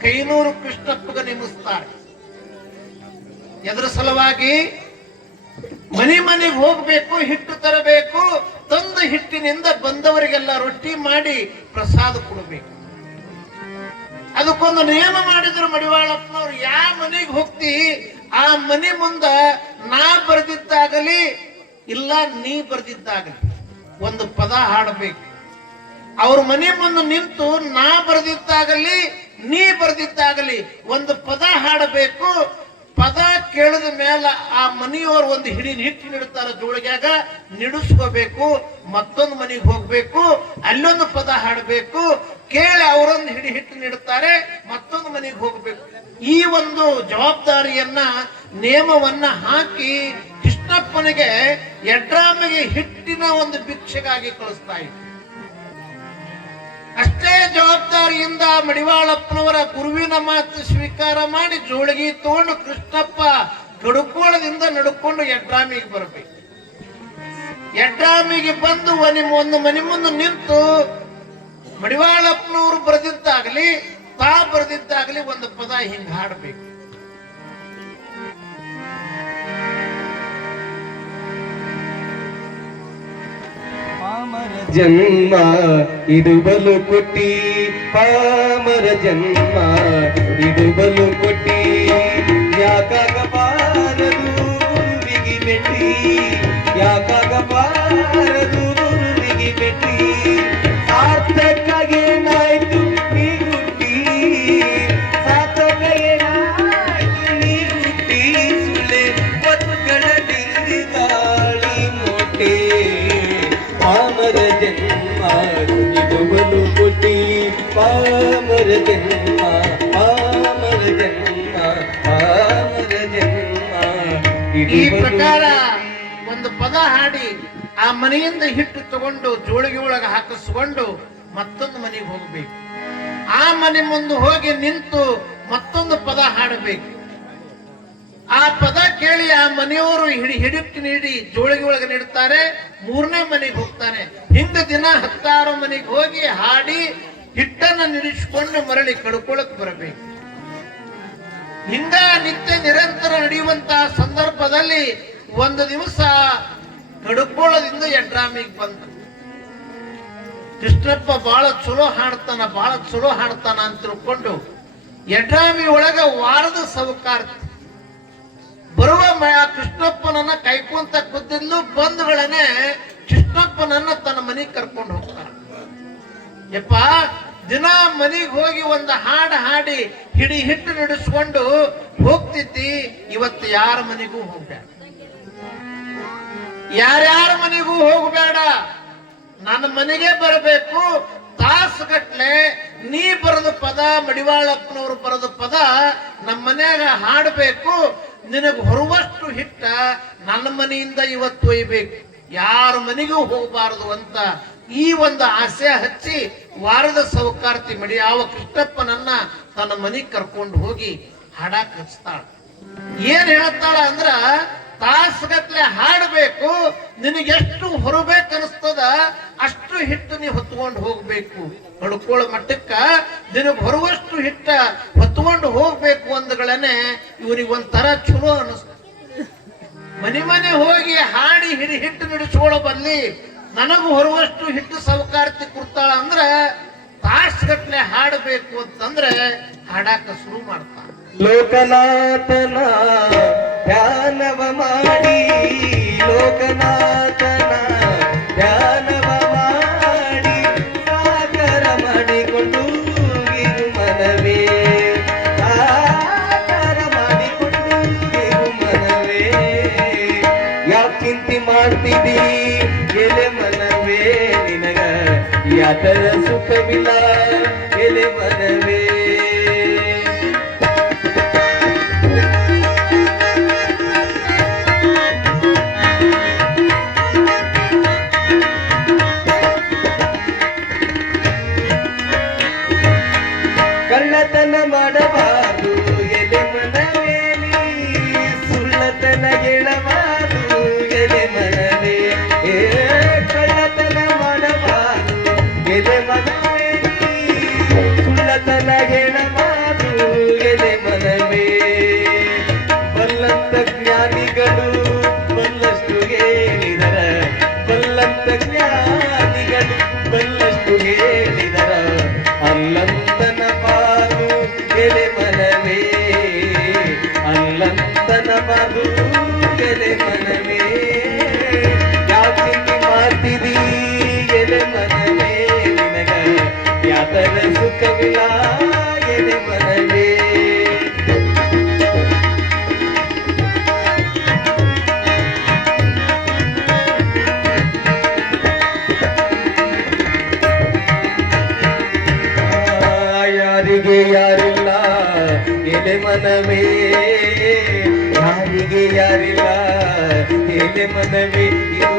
ಕೈನೂರು ಕೃಷ್ಣಪ್ಪಗೆ ನೇಮಿಸ್ತಾರೆ. ಎದರ ಸಲುವಾಗಿ? ಮನೆಗೆ ಹೋಗ್ಬೇಕು, ಹಿಟ್ಟು ತರಬೇಕು, ತಂದ ಹಿಟ್ಟಿನಿಂದ ಬಂದವರಿಗೆಲ್ಲ ರೊಟ್ಟಿ ಮಾಡಿ ಪ್ರಸಾದ ಕೊಡಬೇಕು. ಅದಕ್ಕೊಂದು ನಿಯಮ ಮಾಡಿದ್ರು ಮಡಿವಾಳಪ್ಪನವ್ರು. ಯಾವ ಮನೆಗೆ ಹೋಗ್ತಿ ಆ ಮನೆ ಮುಂದ ನಾ ಬರೆದಿದ್ದಾಗಲಿ ಇಲ್ಲ ನೀ ಬರೆದಿದ್ದಾಗಲಿ ಒಂದು ಪದ ಹಾಡಬೇಕು. ಅವ್ರ ಮನೆ ಮುಂದೆ ನಿಂತು ನಾ ಬರೆದಿದ್ದಾಗಲಿ ನೀ ಬರೆದಿದ್ದಾಗಲಿ ಒಂದು ಪದ ಹಾಡಬೇಕು. ಪದ ಕೇಳಿದ ಮೇಲೆ ಆ ಮನೆಯವರು ಒಂದು ಹಿಟ್ಟು ನೀಡ್ತಾರ ಜೋಳಿಗ್ಯಾಗ, ನಿಡಿಸ್ಕೋಬೇಕು. ಮತ್ತೊಂದು ಮನೆಗೆ ಹೋಗ್ಬೇಕು, ಅಲ್ಲೊಂದು ಪದ ಹಾಡಬೇಕು. ಕೇಳಿ ಅವರೊಂದು ಹಿಟ್ಟು ನೀಡುತ್ತಾರೆ, ಮತ್ತೊಂದು ಮನೆಗೆ ಹೋಗ್ಬೇಕು. ಈ ಒಂದು ಜವಾಬ್ದಾರಿಯನ್ನ ನೇಮವನ್ನ ಹಾಕಿ ಕೃಷ್ಣಪ್ಪನಿಗೆ ಯಡ್ರಾಮಿಗೆ ಹಿಟ್ಟಿನ ಒಂದು ಭಿಕ್ಷೆಗಾಗಿ ಕಳಿಸ್ತಾ ಇದ್ರು. ಅಷ್ಟೇ ಜವಾಬ್ದಾರಿಯಿಂದ ಮಡಿವಾಳಪ್ಪನವರ ಗುರುವಿನ ಮಾತು ಸ್ವೀಕಾರ ಮಾಡಿ ಜೋಳಿಗೆ ತಗೊಂಡು ಕೃಷ್ಣಪ್ಪ ಗಡುಕೋಳದಿಂದ ನಡ್ಕೊಂಡು ಯಡ್ರಾಮಿಗೆ ಬರಬೇಕು. ಯಡ್ರಾಮಿಗೆ ಬಂದು ಒಂದು ಮನೆ ಮುಂದೆ ನಿಂತು ಮಡಿವಾಳಪ್ಪನವರು ಬರೆದಿದ್ದಾಗಲಿ ತಾ ಬರೆದಿದ್ದಾಗಲಿ ಒಂದು ಪದ ಹಿಂಗ ಹಾಡಬೇಕು. ಜನ್ಮ ಇದು ಬಲು ಕೊಟ್ಟಿ, ಪಾಮರ ಜನ್ಮ ಇದು ಬಲು ಕೊಟ್ಟಿ, ಯಾಕಾಗಬಾರದು ಗುರುವಿಗೆ ಬೆಟ್ಟಿ, ಯಾಕಾಗಬಾರದು ಗುರುವಿಗೆ ಬೆಟ್ಟಿ, ಸಾರ್ಥಕಗೇನಾಯ್ತು ನೀ ಹುಟ್ಟಿ, ಸಾರ್ಥಕಗೇನಾಯ್ತು ನೀ ಹುಟ್ಟಿ, ಸುಳ್ಳೆ ಒತ್ತುಗಳ ಗಾಳಿ ಮೊಟ್ಟೆ, ಪಾಮರ ಜನ್ಮ ಇದು ಬಲು ಕೊಟ್ಟಿ, ಪಾಮರ ಜನ್ಮ, ಪಾಮರ ಜನ್ಮ, ಪಾಮರ ಜನ್ಮ. ಈ ಪ್ರಕಾರ ಒಂದು ಪದ ಹಾಡಿ ಆ ಮನೆಯಿಂದ ಹಿಟ್ಟು ತಗೊಂಡು ಜೋಳಿಗೆ ಒಳಗೆ ಹಾಕಿಸ್ಕೊಂಡು ಮತ್ತೊಂದು ಮನೆಗೆ ಹೋಗ್ಬೇಕು. ಆ ಮನೆ ಮುಂದೆ ಹೋಗಿ ನಿಂತು ಮತ್ತೊಂದು ಪದ ಹಾಡಬೇಕು. ಆ ಪದ ಕೇಳಿ ಆ ಮನೆಯವರು ಹಿಡಿಟ್ಟು ನೀಡಿ ಜೋಳಿಗೆ ಒಳಗೆ ನೀಡ್ತಾರೆ. ಮೂರನೇ ಮನೆಗೆ ಹೋಗ್ತಾನೆ. ಹಿಂಗ ದಿನ 16 ಮನೆಗೆ ಹೋಗಿ ಹಾಡಿ ಹಿಟ್ಟನ್ನು ನಿಲ್ಲಿಸಿಕೊಂಡು ಮರಳಿ ಕಡ್ಕೊಳಕ್ ಬರಬೇಕು. ಹಿಂಗ ನಿತ್ಯ ನಿರಂತರ ನಡೆಯುವಂತಹ ಸಂದರ್ಭದಲ್ಲಿ ಒಂದು ದಿವಸ ಕಡ್ಕೋಳದಿಂದ ಯಡ್ರಾಮಿಗೆ ಬಂದ. ಕೃಷ್ಣಪ್ಪ ಬಹಳ ಚಲೋ ಹಾಡ್ತಾನ ಅಂತ ತಿಳ್ಕೊಂಡು ಯಡ್ರಾಮಿ ಒಳಗ ವಾರದ ಸವಕಾರ ಬರುವ ಕೃಷ್ಣಪ್ಪನನ್ನ ಕೈಕೊಂತ ಕುದ್ದಿದ್ಲು ಬಂಧುಗಳನ್ನೇ ಕೃಷ್ಣಪ್ಪನನ್ನ ತನ್ನ ಮನೆಗೆ ಕರ್ಕೊಂಡು ಹೋಗ್ತಾರ. ಯಪ್ಪ ದಿನ ಮನೆಗೆ ಹೋಗಿ ಒಂದು ಹಾಡು ಹಾಡಿ ಹಿಡಿ ಹಿಟ್ಟು ನಡೆಸ್ಕೊಂಡು ಹೋಗ್ತಿದ್ದಿ, ಇವತ್ತು ಯಾರ ಮನೆಗೂ ಹೋಗ್ಬೇಡ, ಯಾರ್ಯಾರ ಮನೆಗೂ ಹೋಗಬೇಡ, ನನ್ನ ಮನೆಗೆ ಬರಬೇಕು. ತಾಸುಗಟ್ಲೆ ನೀ ಬರೆದ ಪದ, ಮಡಿವಾಳಪ್ಪನವರು ಬರೆದ ಪದ ನಮ್ಮ ಮನ್ಯಾಗ ಹಾಡಬೇಕು. ನಿನಗೆ ಹೊರುವಷ್ಟು ಹಿಟ್ಟ ನನ್ನ ಮನೆಯಿಂದ ಇವತ್ತು ಒಯ್ಬೇಕು, ಯಾರ ಮನೆಗೂ ಹೋಗಬಾರದು ಅಂತ ಈ ಒಂದು ಆಸೆ ಹಚ್ಚಿ ವಾರದ ಸೌಕಾರ್ತಿ ಮಡಿಯಾವ ಕೃಷ್ಣಪ್ಪನನ್ನ ತನ್ನ ಮನೆಗೆ ಕರ್ಕೊಂಡು ಹೋಗಿ ಹಾಡಾಕ್ ಹಚ್ತಾಳ. ಏನ್ ಹೇಳ್ತಾಳ ಅಂದ್ರ, ತಾಸುಗಟ್ಲೆ ಹಾಡಬೇಕು, ನಿನಗೆಷ್ಟು ಹೊರಬೇಕನ್ನಿಸ್ತದ ಅಷ್ಟು ಹಿಟ್ಟು ನೀ ಹೊತ್ಕೊಂಡು ಹೋಗ್ಬೇಕು. ಹೊಡ್ಕೊಳ್ಳೋ ಮಟ್ಟಕ್ಕ ನಿನಗೆ ಹೊರುವಷ್ಟು ಹಿಟ್ಟ ಹೊತ್ಕೊಂಡು ಹೋಗ್ಬೇಕು ಅಂದಗಳನ್ನೇ ಇವನಿಗೊಂಥರ ಚಲೋ ಅನಿಸ್ತ. ಮನೆ ಹೋಗಿ ಹಾಡಿ ಹಿಡಿ ಹಿಟ್ಟು ನಡೆಸ್ಕೊಳ್ಳೋ ಬಲ್ಲಿ ನನಗೂ ಹೊರುವಷ್ಟು ಹಿಟ್ಟು ಸೌಕಾರ್ತಿ ಕೊಡ್ತಾಳ ಅಂದ್ರ ತಾಸುಗಟ್ಲೆ ಹಾಡಬೇಕು ಅಂತಂದ್ರೆ ಹಾಡಾಕ ಶುರು ಮಾಡ್ತಾಳ. ಲೋಕನಾಥನ ಧ್ಯಾನವ ಮಾಡಿ, ಲೋಕನಾಥನ ಧ್ಯಾನವ ಮಾಡಿ, ಸಾಗರ ಮಾಡಿಕೊಂಡು ಇರು ಮನವೇ, ಸಾಗರ ಮಾಡಿಕೊಂಡು ಇರು ಮನವೇ. ಯಾಕೆ ಚಿಂತೆ ಮಾಡ್ತಿದ್ದೀ ಎಲೆ ಮನವೇ, ನಿನಗ ಯಾತರ ಸುಖವಿಲ್ಲ ಎಲೆ ಮನವೇ. ಕಳ್ಳತನ ಮಾಡಬಾರದು ಎಲೆ ಮನವೇಲಿ, ಸುಳ್ಳತನ ಹೇಳಬಾರದು ಎಲೆ ಮನವೇ. ಕಳ್ಳತನ ಮಾಡಬಾರದು ಎಲೆ ಮನವೇಲಿ, ಸುಳ್ಳತನ ಹೇಳಬಾರದು ಎಲೆ ಮನವೇ. ಬಲ್ಲಂತ ಜ್ಞಾನಿಗಳು ಬಲ್ಲಷ್ಟು ಹೇಳಿದರ, ಬಲ್ಲಂತ ಜ್ಞಾನಿಗಳು ಬಲ್ಲಷ್ಟು ಹೇಳಿದರ, ಅಲ್ಲಂತನ ಬಾದು ಎಲೆ ಮನವೇ, ಅಲ್ಲಂತನ ಬಾದು ಎಲೆ ಮನವೇ. ಯಾಕೆ ಮಾಡ್ತಿದ್ದೀ ಎಲೆ ಮನವೇ, ನಿನಗ ಯಾತರ ಸುಖವಿಲ್ಲ ಎಲೆ ಮನವೇ. ಯಾರಿಗೆ ಯಾರಿಲ್ಲ ಎಲೆ ಮನವೇ, ಯಾರಿಗೆ ಯಾರಿಲ್ಲ ಎಲೆ ಮನವೇ. ಇದು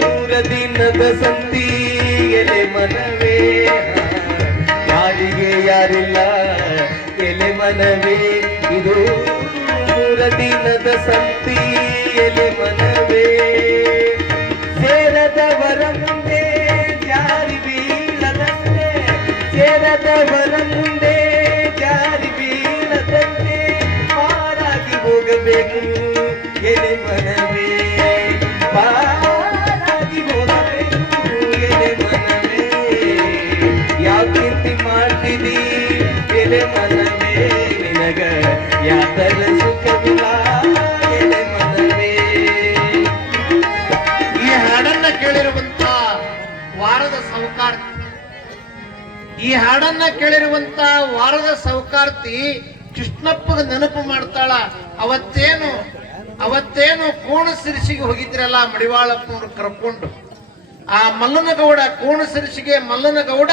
3 ದಿನದ ಸಂತಿ ಎಲೆ ಮನವೇ, ಯಾರಿಗೆ ಯಾರಿಲ್ಲ ಎಲೆ ಮನವೇ. ಇದು 3 ದಿನದ ಸಂತಿ ಎಲೆ ಮನವೇ. ಸೇರದವರ ಮುಂದೆ ಜಾರಿ ಬೀಳದಂತೆ, ಸೇರದವರ ಮುಂದೆ ಜಾರಿ ಬೀಳದಂತೆ ಪಾರಾಗಿ ಹೋಗಬೇಕು ಎಲೆ ಮನವೇ, ಪಾರಾಗಿ ಹೋಗಬೇಕು ಎಲೆ ಮನವೇ. ಯಾಕೆ ಮಾಡ್ತಿದ್ದೀ ಎಲೆ ಮನವೇ, ನಿನಗ ಯಾತರ ಸುಖವಿಲ್ಲ ಎಲೆ ಮನವೇ. ಈ ಹಾಡನ್ನ ಕೇಳಿರುವಂತ ವಾರದ ಸೌಕಾರ್ತಿ, ಈ ಹಾಡನ್ನ ಕೇಳಿರುವಂತ ವಾರದ ಸೌಕಾರ್ತಿ ಕೃಷ್ಣಪ್ಪಗ ನೆನಪು ಮಾಡ್ತಾಳ. ಅವತ್ತೇನು ಕೋಣಸಿರಿಸಿಗೆ ಹೋಗಿದ್ರಲ್ಲ ಮಡಿವಾಳಪ್ಪನವ್ರು ಕರ್ಕೊಂಡು, ಆ ಮಲ್ಲನಗೌಡ ಕೋಣಸಿರಿಸಿಗೆ ಮಲ್ಲನಗೌಡ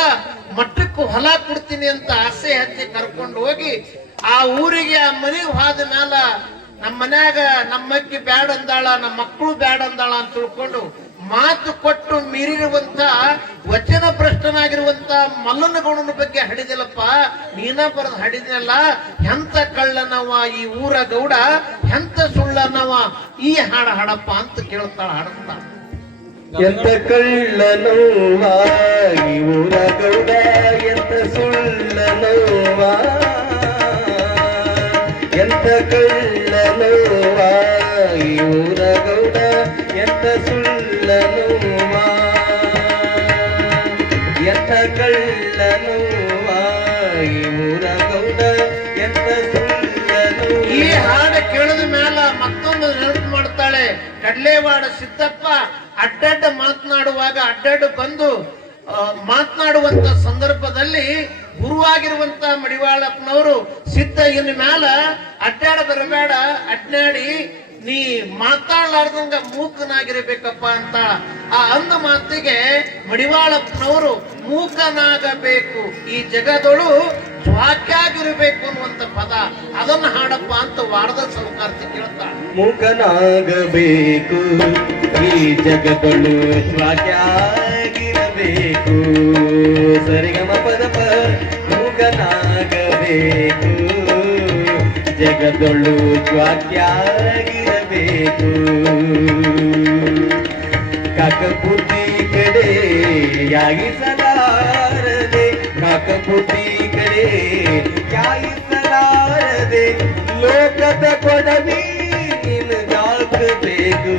ಮಠಕ್ಕೆ ಹೊಲ ಕೊಡ್ತೀನಿ ಅಂತ ಆಸೆ ಹಚ್ಚಿ ಕರ್ಕೊಂಡು ಹೋಗಿ ಆ ಊರಿಗೆ ಆ ಮನೆಗೆ ಹೋದ ಮ್ಯಾಲ ನಮ್ಮ ಮನ್ಯಾಗ ನಮ್ಮಕ್ಕಿ ಬ್ಯಾಡ ಅಂದಾಳ, ನಮ್ಮ ಮಕ್ಕಳು ಬ್ಯಾಡ ಅಂದಾಳ ಅಂತ ತಿಳ್ಕೊಂಡು ಮಾತು ಕೊಟ್ಟು ಮೀರಿರುವಂತ ವಚನ ಭ್ರಷ್ಟನಾಗಿರುವಂತ ಮಲ್ಲನಗೌಡನ ಬಗ್ಗೆ ಹಡಿದಿಲ್ಲಪ್ಪ, ನೀನ ಬರೆದು ಹಡಿದಲ್ಲ. ಎಂತ ಕಳ್ಳನವ ಈ ಊರ ಗೌಡ, ಎಂತ ಸುಳ್ಳನವ ಈ ಹಾಡ ಹಾಡಪ್ಪ ಅಂತ ಕೇಳ್ತಾಳ, ಹಾಡುತ್ತಾಳ. ಎಂತ ಕಳ್ಳನೋವ ಈ ಊರ ಗೌಡ, ಎಂತ ಸುಳ್ಳನೋವ, ಎಂತ ಕಳ್ಳನೋವ ಈ ಊರ ಗೌಡ, ಎಂತ ಸುಳ್ಳನೋವ, ಎಂತ ಕಳ್ಳನೋವ ಈ ಊರ ಗೌಡ, ಎಂತ ಸುಳ್ಳನೋವ. ಈ ಹಾಡು ಕೇಳಿದ ಮ್ಯಾಲ ಮಾಡ್ತಾಳೆ. ಕಡ್ಲೇವಾಡ ಸಿದ್ದಪ್ಪ ಅಡ್ಡಡ್ಡ ಮಾತನಾಡುವಾಗ ಅಡ್ಡಡ್ಡ ಬಂದು ಮಾತನಾಡುವಂತ ಸಂದರ್ಭದಲ್ಲಿ ಗುರುವಾಗಿರುವಂತ ಮಡಿವಾಳಪ್ಪನವರು ಸಿದ್ಧ ಇನ್ ಮ್ಯಾಲ ಅಡ್ಡಾಡ ಬರಬೇಡ, ಅಡ್ಡಾಡಿ ನೀ ಮಾತಾಡ್ಲಾರ್ದಂಗ ಮೂಕನಾಗಿರ್ಬೇಕಪ್ಪ ಅಂತ ಆ ಅಂದ ಮಾತಿಗೆ ಮಡಿವಾಳಪ್ಪನವರು ಮೂಕನಾಗಬೇಕು, ಈ ಜಗದೊಳು ಜ್ವಾಕ್ಯಾಗಿರ್ಬೇಕು ಅನ್ನುವಂತ ಪದ, ಅದನ್ನ ಹಾಡಪ್ಪ ಅಂತ ವಾರದ ಸೌಕಾರ್ತಿ ಕೇಳ್ತಾಳೆ. ಮೂಕನಾಗಬೇಕು ಈ ಜಗದೊಳು ಜ್ವಾಕ್ಯಾಗಿರಬೇಕು, ಸರಿಗಮ ಪದಪ ಮೂಕನಾಗಬೇಕು ಜಗದೊಳು ಜ್ವಾಕ್ಯಾಗಿರಬೇಕು. ಕಾಕಪುಟಿ ಕಡೆ ಯಾಗಿಸಲಾರದೆ, ಕಾಕಪುಟಿ ಕಡೆ ಯಾಗಿಸಲಾರದೆ, ಲೋಕದ ಕೊಡವಿ ನಿನಗಾಗಬೇಕು,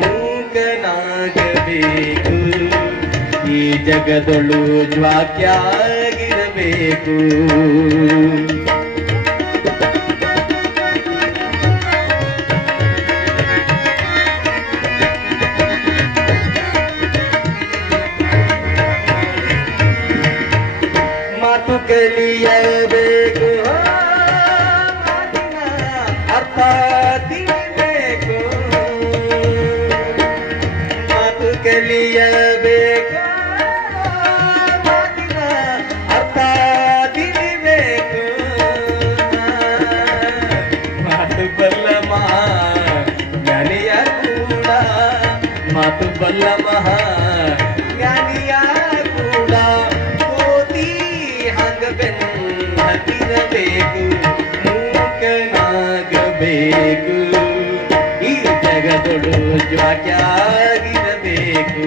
ಮೂಕನಾಗಬೇಕು ಈ ಜಗದೊಳು ಜ್ವಾಕ್ಯಾಗಿರಬೇಕು. ಮಾತು ಕಲಿಯಬೇಕು, ಮಾತಿನ ಅರ್ಥ ತಿಳಿಬೇಕು, ಮಾತು ಕಲಿಯಬೇಕು, ಮಾತಿನ ಅರ್ಥ ತಿಳಿಬೇಕು, ಮಾತು ಬಲ್ಲ ಮಹಾ ಜ್ಞಾನಿಯ ಕೂಡ, ಮಾತು ಬಲ್ಲ ಮಹಾ ಜ್ಞಾನಿಯ ಕೂಡ, ಹತ್ತಿರಬೇಕು ಮೂಕನಾಗಬೇಕು ಈ ಜಗದೊಳು ಜ್ವಾಕ್ಯಾಗಿರಬೇಕು.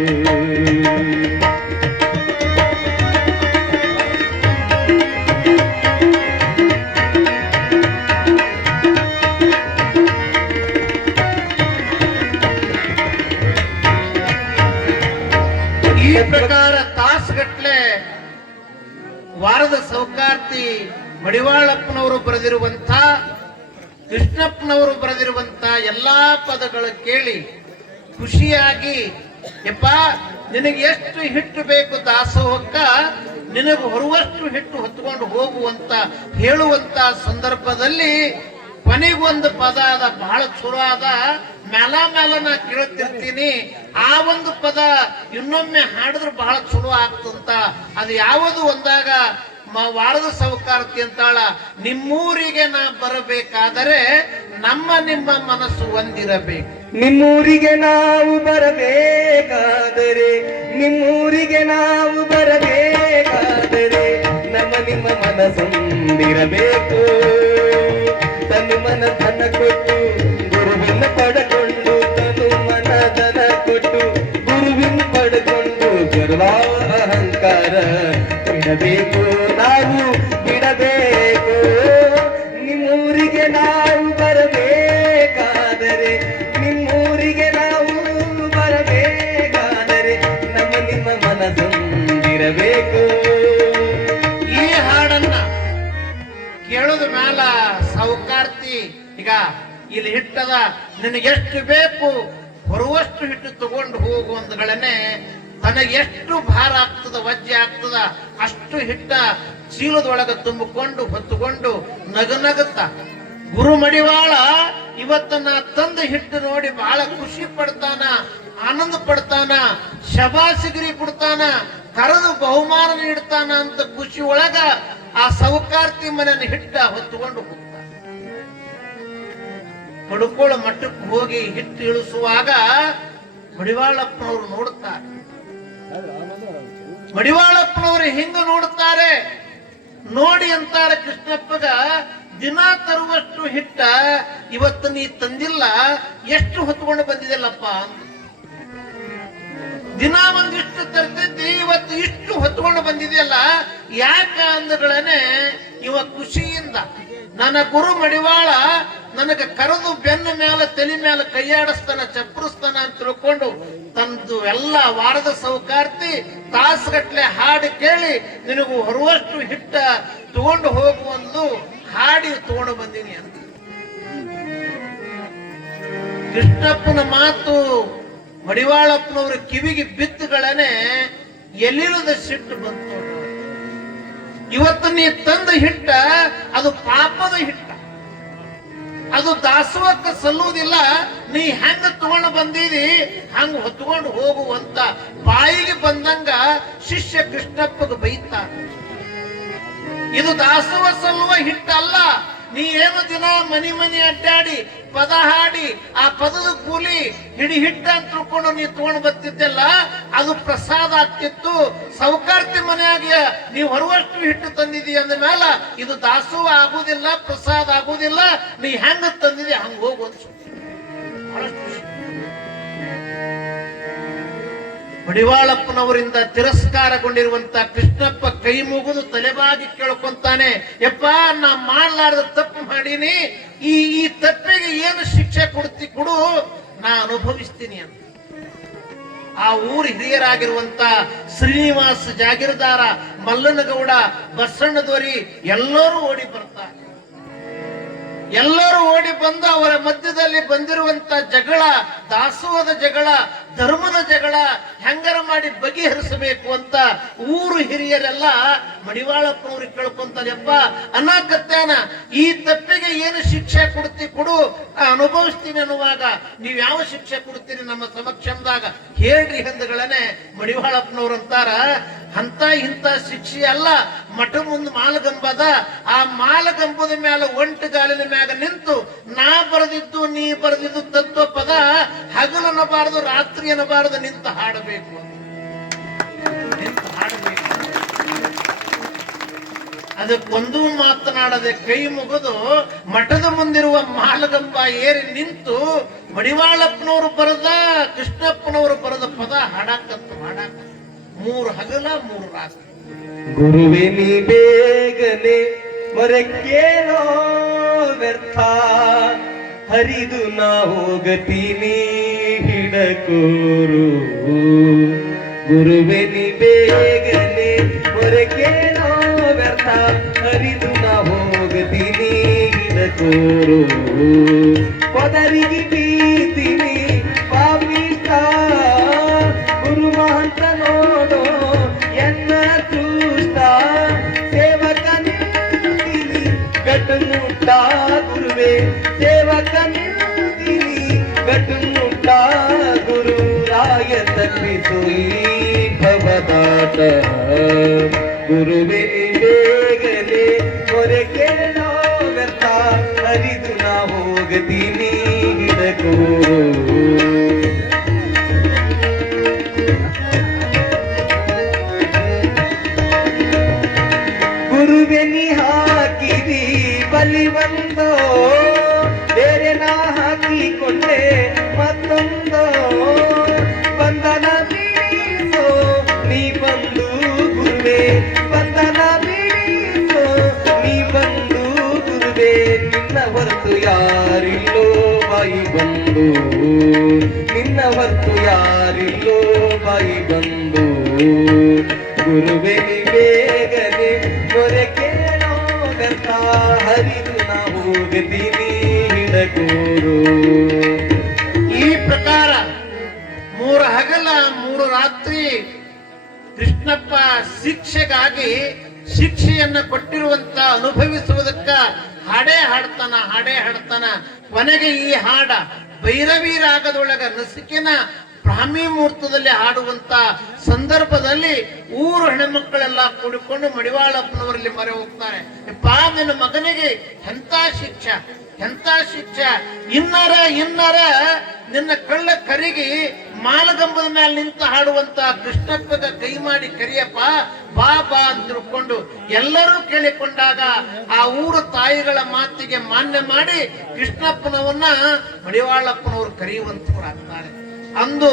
ಈ ಪ್ರಕಾರ ತಾಸುಗಟ್ಲೆ ವಾರದ ಸೌಕಾರ್ತಿ ಮಡಿವಾಳಪ್ಪನವರು ಬರೆದಿರುವಂತ, ಕೃಷ್ಣಪ್ಪನವರು ಬರೆದಿರುವಂತ ಎಲ್ಲಾ ಪದಗಳು ಕೇಳಿ ಖುಷಿಯಾಗಿ, ಯಪ್ಪ ನಿನಗೆ ಎಷ್ಟು ಹಿಟ್ಟು ಬೇಕು ದಾಸೋಹಕ್ಕ, ನಿನಗೆ ಹೊರುವಷ್ಟು ಹಿಟ್ಟು ಹೊತ್ಕೊಂಡು ಹೋಗುವಂತ ಹೇಳುವಂತ ಸಂದರ್ಭದಲ್ಲಿ ಕೊನೆಗೊಂದು ಪದ ಅದ, ಬಹಳ ಚುರು ಅದ, ಮೇಲ ನಾ ಕೇಳ್ತಿರ್ತೀನಿ, ಆ ಒಂದು ಪದ ಇನ್ನೊಮ್ಮೆ ಹಾಡಿದ್ರೆ ಬಹಳ ಚಲೋ ಆಗ್ತಂತ. ಅದು ಯಾವುದು ಒಂದಾಗ ವಾರದ ಸೌಕಾರ್ತಿ ಅಂತಾಳ, ನಿಮ್ಮೂರಿಗೆ ನಾ ಬರಬೇಕಾದರೆ ನಿಮ್ಮ ಮನಸ್ಸು ಒಂದಿರಬೇಕು. ನಿಮ್ಮೂರಿಗೆ ನಾವು ಬರಬೇಕಾದರೆ, ನಿಮ್ಮೂರಿಗೆ ನಾವು ಬರಬೇಕಾದರೆ ನಿಮ್ಮ ಮನಸ್ಸೊಂದಿರಬೇಕು. ತನು ಮನ ಧನ ಕೊಟ್ಟು ಗುರುವಿನ ಪಡಕೊಂಡು, ತನು ಮನ ಧನ ಕೊಟ್ಟು ಗುರುವಿನ ಪಡ್ಕೊಂಡು ಗರ್ವ ಅಹಂಕಾರ ಬಿಡಬೇಕು, ನಾವು ಬಿಡಬೇಕು. ನಿಮ್ಮೂರಿಗೆ ನಾವು ಬರಬೇಕಾದರೆ, ನಿಮ್ಮೂರಿಗೆ ನಾವು ಬರಬೇಕಾದರೆ ನಿಮ್ಮ ಮನಸ್ಸೊಂದಿರಬೇಕು. ಈ ಹಾಡನ್ನ ಕೇಳೋದ ಮ್ಯಾಲ ಸೌಕಾರ್ತಿ ಈಗ ಇಲ್ಲಿ ಹಿಟ್ಟದ, ನಿನಗೆಷ್ಟು ಬೇಕು ಬರುವಷ್ಟು ಹಿಟ್ಟು ತಗೊಂಡು ಹೋಗುವಂತಗಳನ್ನೇ, ತನಗೆಷ್ಟು ಭಾರ ಆಗ್ತದ ವಜ್ಜೆ ಆಗ್ತದ ಅಷ್ಟು ಹಿಟ್ಟ ಚೀಲದೊಳಗೆ ತುಂಬಿಕೊಂಡು ಹೊತ್ತುಕೊಂಡು ನಗನಗುತ್ತ ಗುರು ಮಡಿವಾಳ ಇವತ್ತನ್ನ ತಂದ ಹಿಟ್ಟು ನೋಡಿ ಬಹಳ ಖುಷಿ ಪಡ್ತಾನ, ಆನಂದ ಪಡ್ತಾನ, ಶಬಾಸಿಗಿರಿ ಕೊಡ್ತಾನ, ಕರೆದು ಬಹುಮಾನ ನೀಡ್ತಾನ ಅಂತ ಖುಷಿ ಒಳಗ ಆ ಸೌಕಾರ್ತಿ ಮನೆಯನ್ನು ಹಿಟ್ಟ ಹೊತ್ತುಕೊಂಡು ಹೋಗ್ತಾನ. ಪಡ್ಕೊಳ್ಳೋ ಮಟ್ಟಕ್ಕೆ ಹೋಗಿ ಹಿಟ್ಟು ಇಳಿಸುವಾಗ ಮಡಿವಾಳಪ್ಪನವರು ನೋಡುತ್ತಾರೆ. ಮಡಿವಾಳಪ್ಪನವರು ಹಿಂಗ ನೋಡುತ್ತಾರೆ, ನೋಡಿ ಅಂತಾರೆ ಕೃಷ್ಣಪ್ಪಗ, ದಿನ ತರುವಷ್ಟು ಹಿಟ್ಟ ಇವತ್ತು ನೀ ತಂದಿಲ್ಲ, ಎಷ್ಟು ಹೊತ್ಕೊಂಡು ಬಂದಿದೆಲ್ಲಪ್ಪ. ದಿನ ಒಂದಿಷ್ಟು ತರ್ತಿದ್ದಿ, ಇವತ್ತು ಇಷ್ಟು ಹೊತ್ಕೊಂಡು ಬಂದಿದೆಯಲ್ಲ ಯಾಕ ಅಂದಗಳನೆ ಇವ ಖುಷಿಯಿಂದ ನನ್ನ ಗುರು ಮಡಿವಾಳ ನನಗೆ ಕರೆದು ಬೆನ್ನ ಮೇಲೆ ತಲೆ ಮೇಲೆ ಕೈಯಾಡಿಸ್ತಾನ, ಚಪ್ಪರಿಸ್ತಾನ ಅಂತ ತಿಳ್ಕೊಂಡು ತಂದು ಎಲ್ಲ ವಾರದ ಸೌಕಾರ್ತಿ ತಾಸುಗಟ್ಲೆ ಹಾಡು ಕೇಳಿ ನಿನಗೂ ಹೊರುವಷ್ಟು ಹಿಟ್ಟ ತಗೊಂಡು ಹೋಗುವಂದು ಹಾಡಿ ತಗೊಂಡು ಬಂದೀನಿ ಅಂತ. ಕೃಷ್ಣಪ್ಪನ ಮಾತು ಮಡಿವಾಳಪ್ಪನವರ ಕಿವಿಗೆ ಬಿತ್ತುಗಳನೆ ಎಲ್ಲಿಲ್ಲದ ಸಿಟ್ಟು ಬಂತು. ಇವತ್ತು ನೀ ತಂದ ಹಿಟ್ಟ ಅದು ಪಾಪದ ಹಿಟ್ಟ, ಅದು ದಾಸೋಹಕ್ಕೆ ಸಲ್ಲುವುದಿಲ್ಲ. ನೀ ಹೆಂಗ ತಗೊಂಡು ಬಂದಿದಿ ಹಂಗ ಹೊತ್ಕೊಂಡು ಹೋಗುವಂತ ಬಾಯಿಗೆ ಬಂದಂಗ ಶಿಷ್ಯ ಕೃಷ್ಣಪ್ಪಗೆ ಬೈತ. ಇದು ದಾಸೋಹ ಸಲ್ಲುವ ಹಿಟ್ಟಲ್ಲ. ನೀ ಏನು ದಿನ ಮನಿ ಅಡ್ಡಾಡಿ ಪದ ಹಾಡಿ ಆ ಪದದ ಕೂಲಿ ಹಿಡಿ ಹಿಟ್ಟ ಅಂತ ತಿಳ್ಕೊಂಡು ನೀ ತಗೊಂಡು ಬರ್ತಿದ್ದೆಲ್ಲ ಅದು ಪ್ರಸಾದ ಆಗ್ತಿತ್ತು. ಸೌಕಾರ್ತಿ ಮನೆಯಾಗ ನೀವು ಹೊರುವಷ್ಟು ಹಿಟ್ಟು ತಂದಿದಿ ಅಂದ ಮೇಲೆ ಇದು ದಾಸೋಹ ಆಗುದಿಲ್ಲ, ಪ್ರಸಾದ ಆಗುದಿಲ್ಲ. ನೀ ಹೆಂಗ ತಂದಿದಿ ಹಂಗ ಹೋಗು ಅಂತ ಮಡಿವಾಳಪ್ಪನವರಿಂದ ತಿರಸ್ಕಾರಗೊಂಡಿರುವಂತ ಕೃಷ್ಣಪ್ಪ ಕೈ ಮುಗಿದು ತಲೆಬಾಗಿ ಕೇಳ್ಕೊಂತಾನೆ, ಯಪ್ಪ ನಾ ಮಾಡ್ಲಾರ್ದ ತಪ್ಪು ಮಾಡೀನಿ, ಈ ತಪ್ಪಿಗೆ ಏನು ಶಿಕ್ಷೆ ಕೊಡು, ನಾ ಅನುಭವಿಸ್ತೀನಿ ಅಂತ. ಆ ಊರು ಹಿರಿಯರಾಗಿರುವಂತ ಶ್ರೀನಿವಾಸ ಜಾಗೀರ್ದಾರ, ಮಲ್ಲನಗೌಡ, ಬಸಣ್ಣದವರಿ ಎಲ್ಲರೂ ಓಡಿ ಬರ್ತಾರೆ. ಎಲ್ಲರೂ ಓಡಿ ಬಂದು ಅವರ ಮಧ್ಯದಲ್ಲಿ ಬಂದಿರುವಂತ ಜಗಳ, ದಾಸೋಹದ ಜಗಳ, ಧರ್ಮದ ಜಗಳ ಹೆಂಗರ ಮಾಡಿ ಬಗೆಹರಿಸಬೇಕು ಅಂತ ಊರು ಹಿರಿಯರೆಲ್ಲ ಮಡಿವಾಳಪ್ಪನವ್ರಿಗೆ ಕೇಳ್ಕೊಂತಾರಪ್ಪ ಅನ್ನಕತ್ಯಾನ. ಈ ತಪ್ಪಿಗೆ ಏನು ಶಿಕ್ಷೆ ಕೊಡು, ಅನುಭವಿಸ್ತೀನಿ ಅನ್ನುವಾಗ ನೀವ್ ಯಾವ ಶಿಕ್ಷೆ ಕೊಡ್ತೀರಿ ನಮ್ಮ ಸಮಕ್ಷಮದಾಗ ಹೇಳ್ರಿ ಹಂದಗಳನೆ. ಮಡಿವಾಳಪ್ಪನವ್ರು ಅಂತಾರ, ಅಂತ ಇಂಥ ಶಿಕ್ಷೆ ಅಲ್ಲ, ಮಠ ಮುಂದ್ ಮಾಲಗಂಬದ, ಆ ಮಾಲಗಂಬದ ಮೇಲೆ ಒಂಟುಗಾಲಿನ ಮ್ಯಾಗ ನಿಂತು ನಾ ಬರೆದಿದ್ದು ನೀ ಬರೆದಿದ್ದು ತತ್ವ ಪದ ಹಗಲು ಅನ್ನಬಾರದು, ರಾತ್ರಿ ಅನ್ನಬಾರದು, ನಿಂತು ಹಾಡಬೇಕು. ಅದಕ್ಕೊಂದು ಮಾತನಾಡದೆ ಕೈ ಮುಗಿದು ಮಠದ ಮುಂದಿರುವ ಮಾಲಗಂಬ ಏರಿ ನಿಂತು ಮಡಿವಾಳಪ್ಪನವರು ಬರದ, ಕೃಷ್ಣಪ್ಪನವರು ಬರದ ಪದ ಹಾಡಾಕತ್ತು. 3 ಹಗಲ 3 ರಾತ್ರಿ. ಗುರುವೆ ನೀ ಬೇಗನೆ ಮೊರಕ್ಕೇನೋ ವ್ಯರ್ಥ, ಹರಿದು ನಾ ಹೋಗತೀನಿ ಹಿಡಕೋರು. ಗುರುವೆ ನೀ ಬೇಗನೆ ಮೊರಕ್ಕೇನೋ ವ್ಯರ್ಥ, ಹರಿದು ನಾ ಹೋಗತೀನಿ ಹಿಡಕೋರು. ಪದರಿಗೆ ಬೀತೀನಿ ಪಾಪಿಷ್ಟ, ಗುರು ಮಹಂತ ನೋಡೋ ಎನ್ನ ದೃಷ್ಟ. ಸೇವಕ ನಿಂದಿನಿ ಗಟ್ಟು ಮುಟ್ಟ ಗುರುವೆ, ಸೇವಕ ನಿಂದಿನಿ ಗಟ್ಟು ಮುಟ್ಟ ಗುರು. ರಾಯ ತಪ್ಪಿಸು ಈ ಭವದಾಟ, ಗುರುವೆ ಬೇಗನೆ ಮೊರೆ ಕೇಳೋ ವ್ಯರ್ಥ, ಹರಿದು ನಾ ಹೋಗತೀನಿ ಗಿಡಕೋರು. ಗುರುವೆನಿ ಹಾಕಿದಿ ಬಲಿ ಬಂದೋ, ಬೇರೆ ನಾ ಹಾಕಿಕೊಂಡೆ ಮತ್ತೊಂದೋ. ಬಂಧನ ಬೀಸೋ ನೀ ಬಂದು ಗುರುವೆ, ಬಂಧನ ಬೀಸೋ ನೀ ಬಂದು ಗುರುವೆ. ನಿನ್ನ ಹೊರತು ಯಾರಿಲ್ಲೋ ಬಾಯಿ ಬಂದು, ನಿನ್ನ ಹೊರತು ಯಾರಿಲ್ಲೋ ಬಾಯಿ ಬಂದು. ಗುರುವೆ ನೀ ಬೇಗನೆ ಮೊರೆ ಕೇಳೋ ವ್ಯರ್ಥ, ಹರಿದು ನಾ ಹೋಗತೀನಿ ಹಿಡಕೋರು. ಈ ಪ್ರಕಾರ 3 ಹಗಲ 3 ರಾತ್ರಿ ಕೃಷ್ಣಪ್ಪ ಶಿಕ್ಷೆಗಾಗಿ ಶಿಕ್ಷೆಯನ್ನ ಕೊಟ್ಟಿರುವಂತ ಅನುಭವಿಸುವುದಕ್ಕ ಹಾಡೇ ಹಾಡ್ತಾನ. ಕೊನೆಗೆ ಈ ಹಾಡ ಭೈರವಿ ರಾಗದೊಳಗ ನಸಿಕಿನ ಬ್ರಾಹ್ಮಿ ಮುಹೂರ್ತದಲ್ಲಿ ಹಾಡುವಂತ ಸಂದರ್ಭದಲ್ಲಿ ಊರು ಹೆಣ್ಮಕ್ಕಳೆಲ್ಲ ಕೂಡಿಕೊಂಡು ಮಡಿವಾಳಪ್ಪನವರಲ್ಲಿ ಮೊರೆ ಹೋಗ್ತಾರೆ. ಪಾ ನಿನ್ನ ಮಗನಿಗೆ ಎಂತ ಶಿಕ್ಷೆ, ಇನ್ನರ ನಿನ್ನ ಕಳ್ಳ ಕರಿಗೆ ಮಾಲಗಂಬದ ಮೇಲೆ ನಿಂತು ಹಾಡುವಂತ ಕೃಷ್ಣಪ್ಪಗ ಕೈ ಮಾಡಿ ಕರಿಯಪ್ಪ, ಬಾ ಅಂತ ತಿಳ್ಕೊಂಡು ಎಲ್ಲರೂ ಕೇಳಿಕೊಂಡಾಗ ಆ ಊರು ತಾಯಿಗಳ ಮಾತಿಗೆ ಮಾನ್ಯ ಮಾಡಿ ಕೃಷ್ಣಪ್ಪನವನ್ನ ಮಡಿವಾಳಪ್ಪನವರು ಕರೆಯುವಂತವರಾಗ್ತಾರೆ. ಅಂದು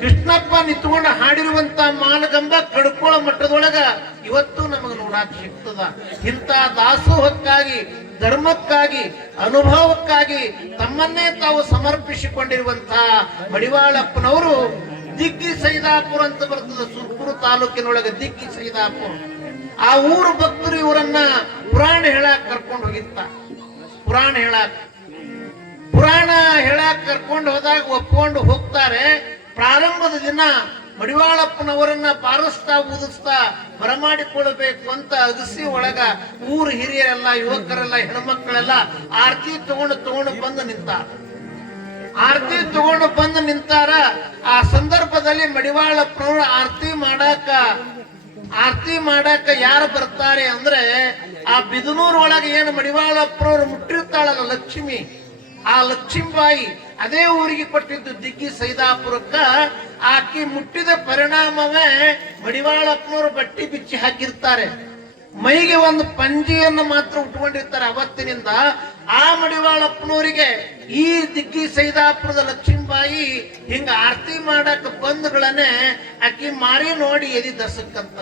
ಕೃಷ್ಣಪ್ಪ ನಿಂತುಕೊಂಡು ಹಾಡಿರುವಂತ ಮಾಲಗಂಬ ಕಡ್ಕೋಳ ಮಟ್ಟದೊಳಗ ಇವತ್ತು ನಮಗೆ ನೋಡಾಕ್ ಸಿಗ್ತದ. ಇಂಥ ದಾಸೋಹಕ್ಕಾಗಿ, ಧರ್ಮಕ್ಕಾಗಿ, ಅನುಭವಕ್ಕಾಗಿ ತಮ್ಮನ್ನೇ ತಾವು ಸಮರ್ಪಿಸಿಕೊಂಡಿರುವಂತಹ ಮಡಿವಾಳಪ್ಪನವರು ದಿಗ್ಗಿ ಸೈದಾಪುರ ಅಂತ ಬರ್ತದೆ, ಸುರ್ಪುರ ತಾಲೂಕಿನೊಳಗೆ ದಿಗ್ಗಿ ಸೈದಾಪುರ. ಆ ಊರು ಭಕ್ತರು ಇವರನ್ನ ಪುರಾಣ ಹೇಳಾಕ್ ಕರ್ಕೊಂಡು ಹೋಗಿತ್ತ. ಪುರಾಣ ಹೇಳಾಕ್ ಪುರಾಣ ಹೇಳಕ್ ಕರ್ಕೊಂಡು ಹೋದಾಗ ಒಪ್ಕೊಂಡು ಹೋಗ್ತಾರೆ. ಪ್ರಾರಂಭದ ದಿನ ಮಡಿವಾಳಪ್ಪನವರನ್ನ ಬಾರಿಸ್ತಾ ಊದಿಸ್ತಾ ಬರಮಾಡಿಕೊಳ್ಬೇಕು ಅಂತ ಅಗಸಿ ಒಳಗ ಊರು ಹಿರಿಯರೆಲ್ಲ, ಯುವಕರೆಲ್ಲ, ಹೆಣ್ಮಕ್ಳೆಲ್ಲ ಆರತಿ ತಗೊಂಡು ಬಂದು ನಿಂತಾರ. ಆರತಿ ತಗೊಂಡು ಬಂದು ನಿಂತಾರ. ಆ ಸಂದರ್ಭದಲ್ಲಿ ಮಡಿವಾಳಪ್ಪನವರು ಆರತಿ ಮಾಡಾಕ ಯಾರು ಬರ್ತಾರೆ ಅಂದ್ರೆ, ಆ ಬಿದನೂರ್ ಒಳಗೆ ಏನು ಮಡಿವಾಳಪ್ಪನವರು ಮುಟ್ಟಿರ್ತಾಳಲ್ಲ ಲಕ್ಷ್ಮಿ, ಆ ಲಕ್ಷ್ಮೀಬಾಯಿ ಅದೇ ಊರಿಗೆ ಕೊಟ್ಟಿದ್ದು ದಿಗ್ಗಿ ಸೈದಾಪುರಕ್ಕ. ಆಕಿ ಮುಟ್ಟಿದ ಪರಿಣಾಮವೇ ಮಡಿವಾಳಪ್ಪನವರು ಬಟ್ಟಿ ಬಿಚ್ಚಿ ಹಾಕಿರ್ತಾರೆ. ಮೈಗೆ ಒಂದು ಪಂಜಿಯನ್ನು ಮಾತ್ರ ಉಟ್ಕೊಂಡಿರ್ತಾರೆ. ಅವತ್ತಿನಿಂದ ಆ ಮಡಿವಾಳಪ್ಪನವರಿಗೆ ಈ ದಿಗ್ಗಿ ಸೈದಾಪುರದ ಲಕ್ಷ್ಮೀಬಾಯಿ ಹಿಂಗ ಆರತಿ ಮಾಡಕ್ ಬಂಧುಗಳನ್ನೇ ಆಕಿ ಮಾರಿ ನೋಡಿ ಎದಿ ದಸಕ್ಕಂತ.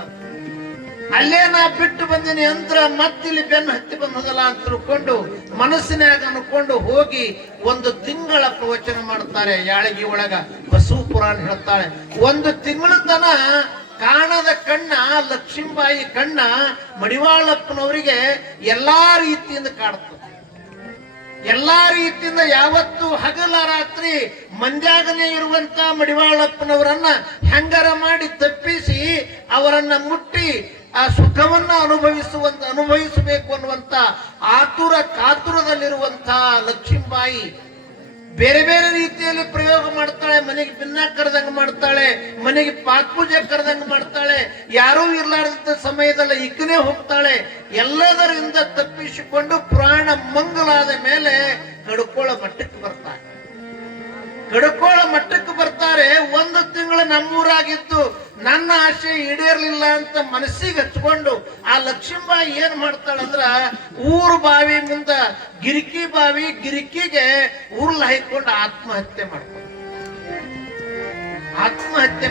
ಅಲ್ಲೇ ನಾ ಬಿಟ್ಟು ಬಂದಿನಿ ಅಂದ್ರ ಮತ್ತಿಲ್ಲಿ ಬೆನ್ನು ಹತ್ತಿ ಬಂದದಲ್ಲ ಅಂತ ತಿಳ್ಕೊಂಡು ಮನಸ್ಸಿನಾಗ ಅನ್ಕೊಂಡು ಹೋಗಿ ಒಂದು ತಿಂಗಳ ಪ್ರವಚನ ಮಾಡ್ತಾರೆ. ಯಾಳಗಿ ಒಳಗ ಬಸವ ಪುರಾಣ ಹೇಳ್ತಾಳೆ, ಒಂದು ತಿಂಗಳ ತನ ಕಾಣದ ಕಣ್ಣ ಲಕ್ಷ್ಮೀಬಾಯಿ ಕಣ್ಣ ಮಡಿವಾಳಪ್ಪನವರಿಗೆ ಎಲ್ಲಾ ರೀತಿಯಿಂದ ಕಾಡ್ತದೆ. ಎಲ್ಲಾ ರೀತಿಯಿಂದ ಯಾವತ್ತು ಹಗಲ ರಾತ್ರಿ ಮಂದ್ಯಾಗನೇ ಇರುವಂತ ಮಡಿವಾಳಪ್ಪನವರನ್ನ ಹೆಂಗರ ಮಾಡಿ ತಪ್ಪಿಸಿ ಅವರನ್ನ ಮುಟ್ಟಿ ಆ ಸುಖವನ್ನ ಅನುಭವಿಸಬೇಕು ಅನ್ನುವಂತ ಕಾತುರದಲ್ಲಿರುವಂತಹ ಲಕ್ಷ್ಮೀಬಾಯಿ ಬೇರೆ ಬೇರೆ ರೀತಿಯಲ್ಲಿ ಪ್ರಯೋಗ ಮಾಡ್ತಾಳೆ. ಮನೆಗೆ ಭಿನ್ನ ಕರೆದಂಗ ಮಾಡ್ತಾಳೆ, ಮನೆಗೆ ಪಾತ್ಪೂಜೆ ಕರೆದಂಗ ಮಾಡ್ತಾಳೆ. ಯಾರೂ ಇರ್ಲಾರ್ದ ಸಮಯದಲ್ಲಿ ಇಕ್ಕನೇ ಹೋಗ್ತಾಳೆ. ಎಲ್ಲದರಿಂದ ತಪ್ಪಿಸಿಕೊಂಡು ಪ್ರಾಣ ಮಂಗಲಾದ ಮೇಲೆ ಕಡ್ಕೋಳ ಮಟ್ಟಕ್ಕೆ ಬರ್ತಾರೆ. ಒಂದು ತಿಂಗಳು ನಮ್ಮೂರಾಗಿದ್ದು ನನ್ನ ಆಸೆ ಈಡೇರ್ಲಿಲ್ಲ ಅಂತ ಮನಸ್ಸಿಗೆ ಹಚ್ಕೊಂಡು ಆ ಲಕ್ಷ್ಮೀಬಾಯಿ ಏನ್ ಮಾಡ್ತಾಳಂದ್ರ, ಊರು ಬಾವಿ ಮುಂದ ಗಿರಿಕಿಗೆ ಊರ್ಲ ಹಾಕೊಂಡು ಆತ್ಮಹತ್ಯೆ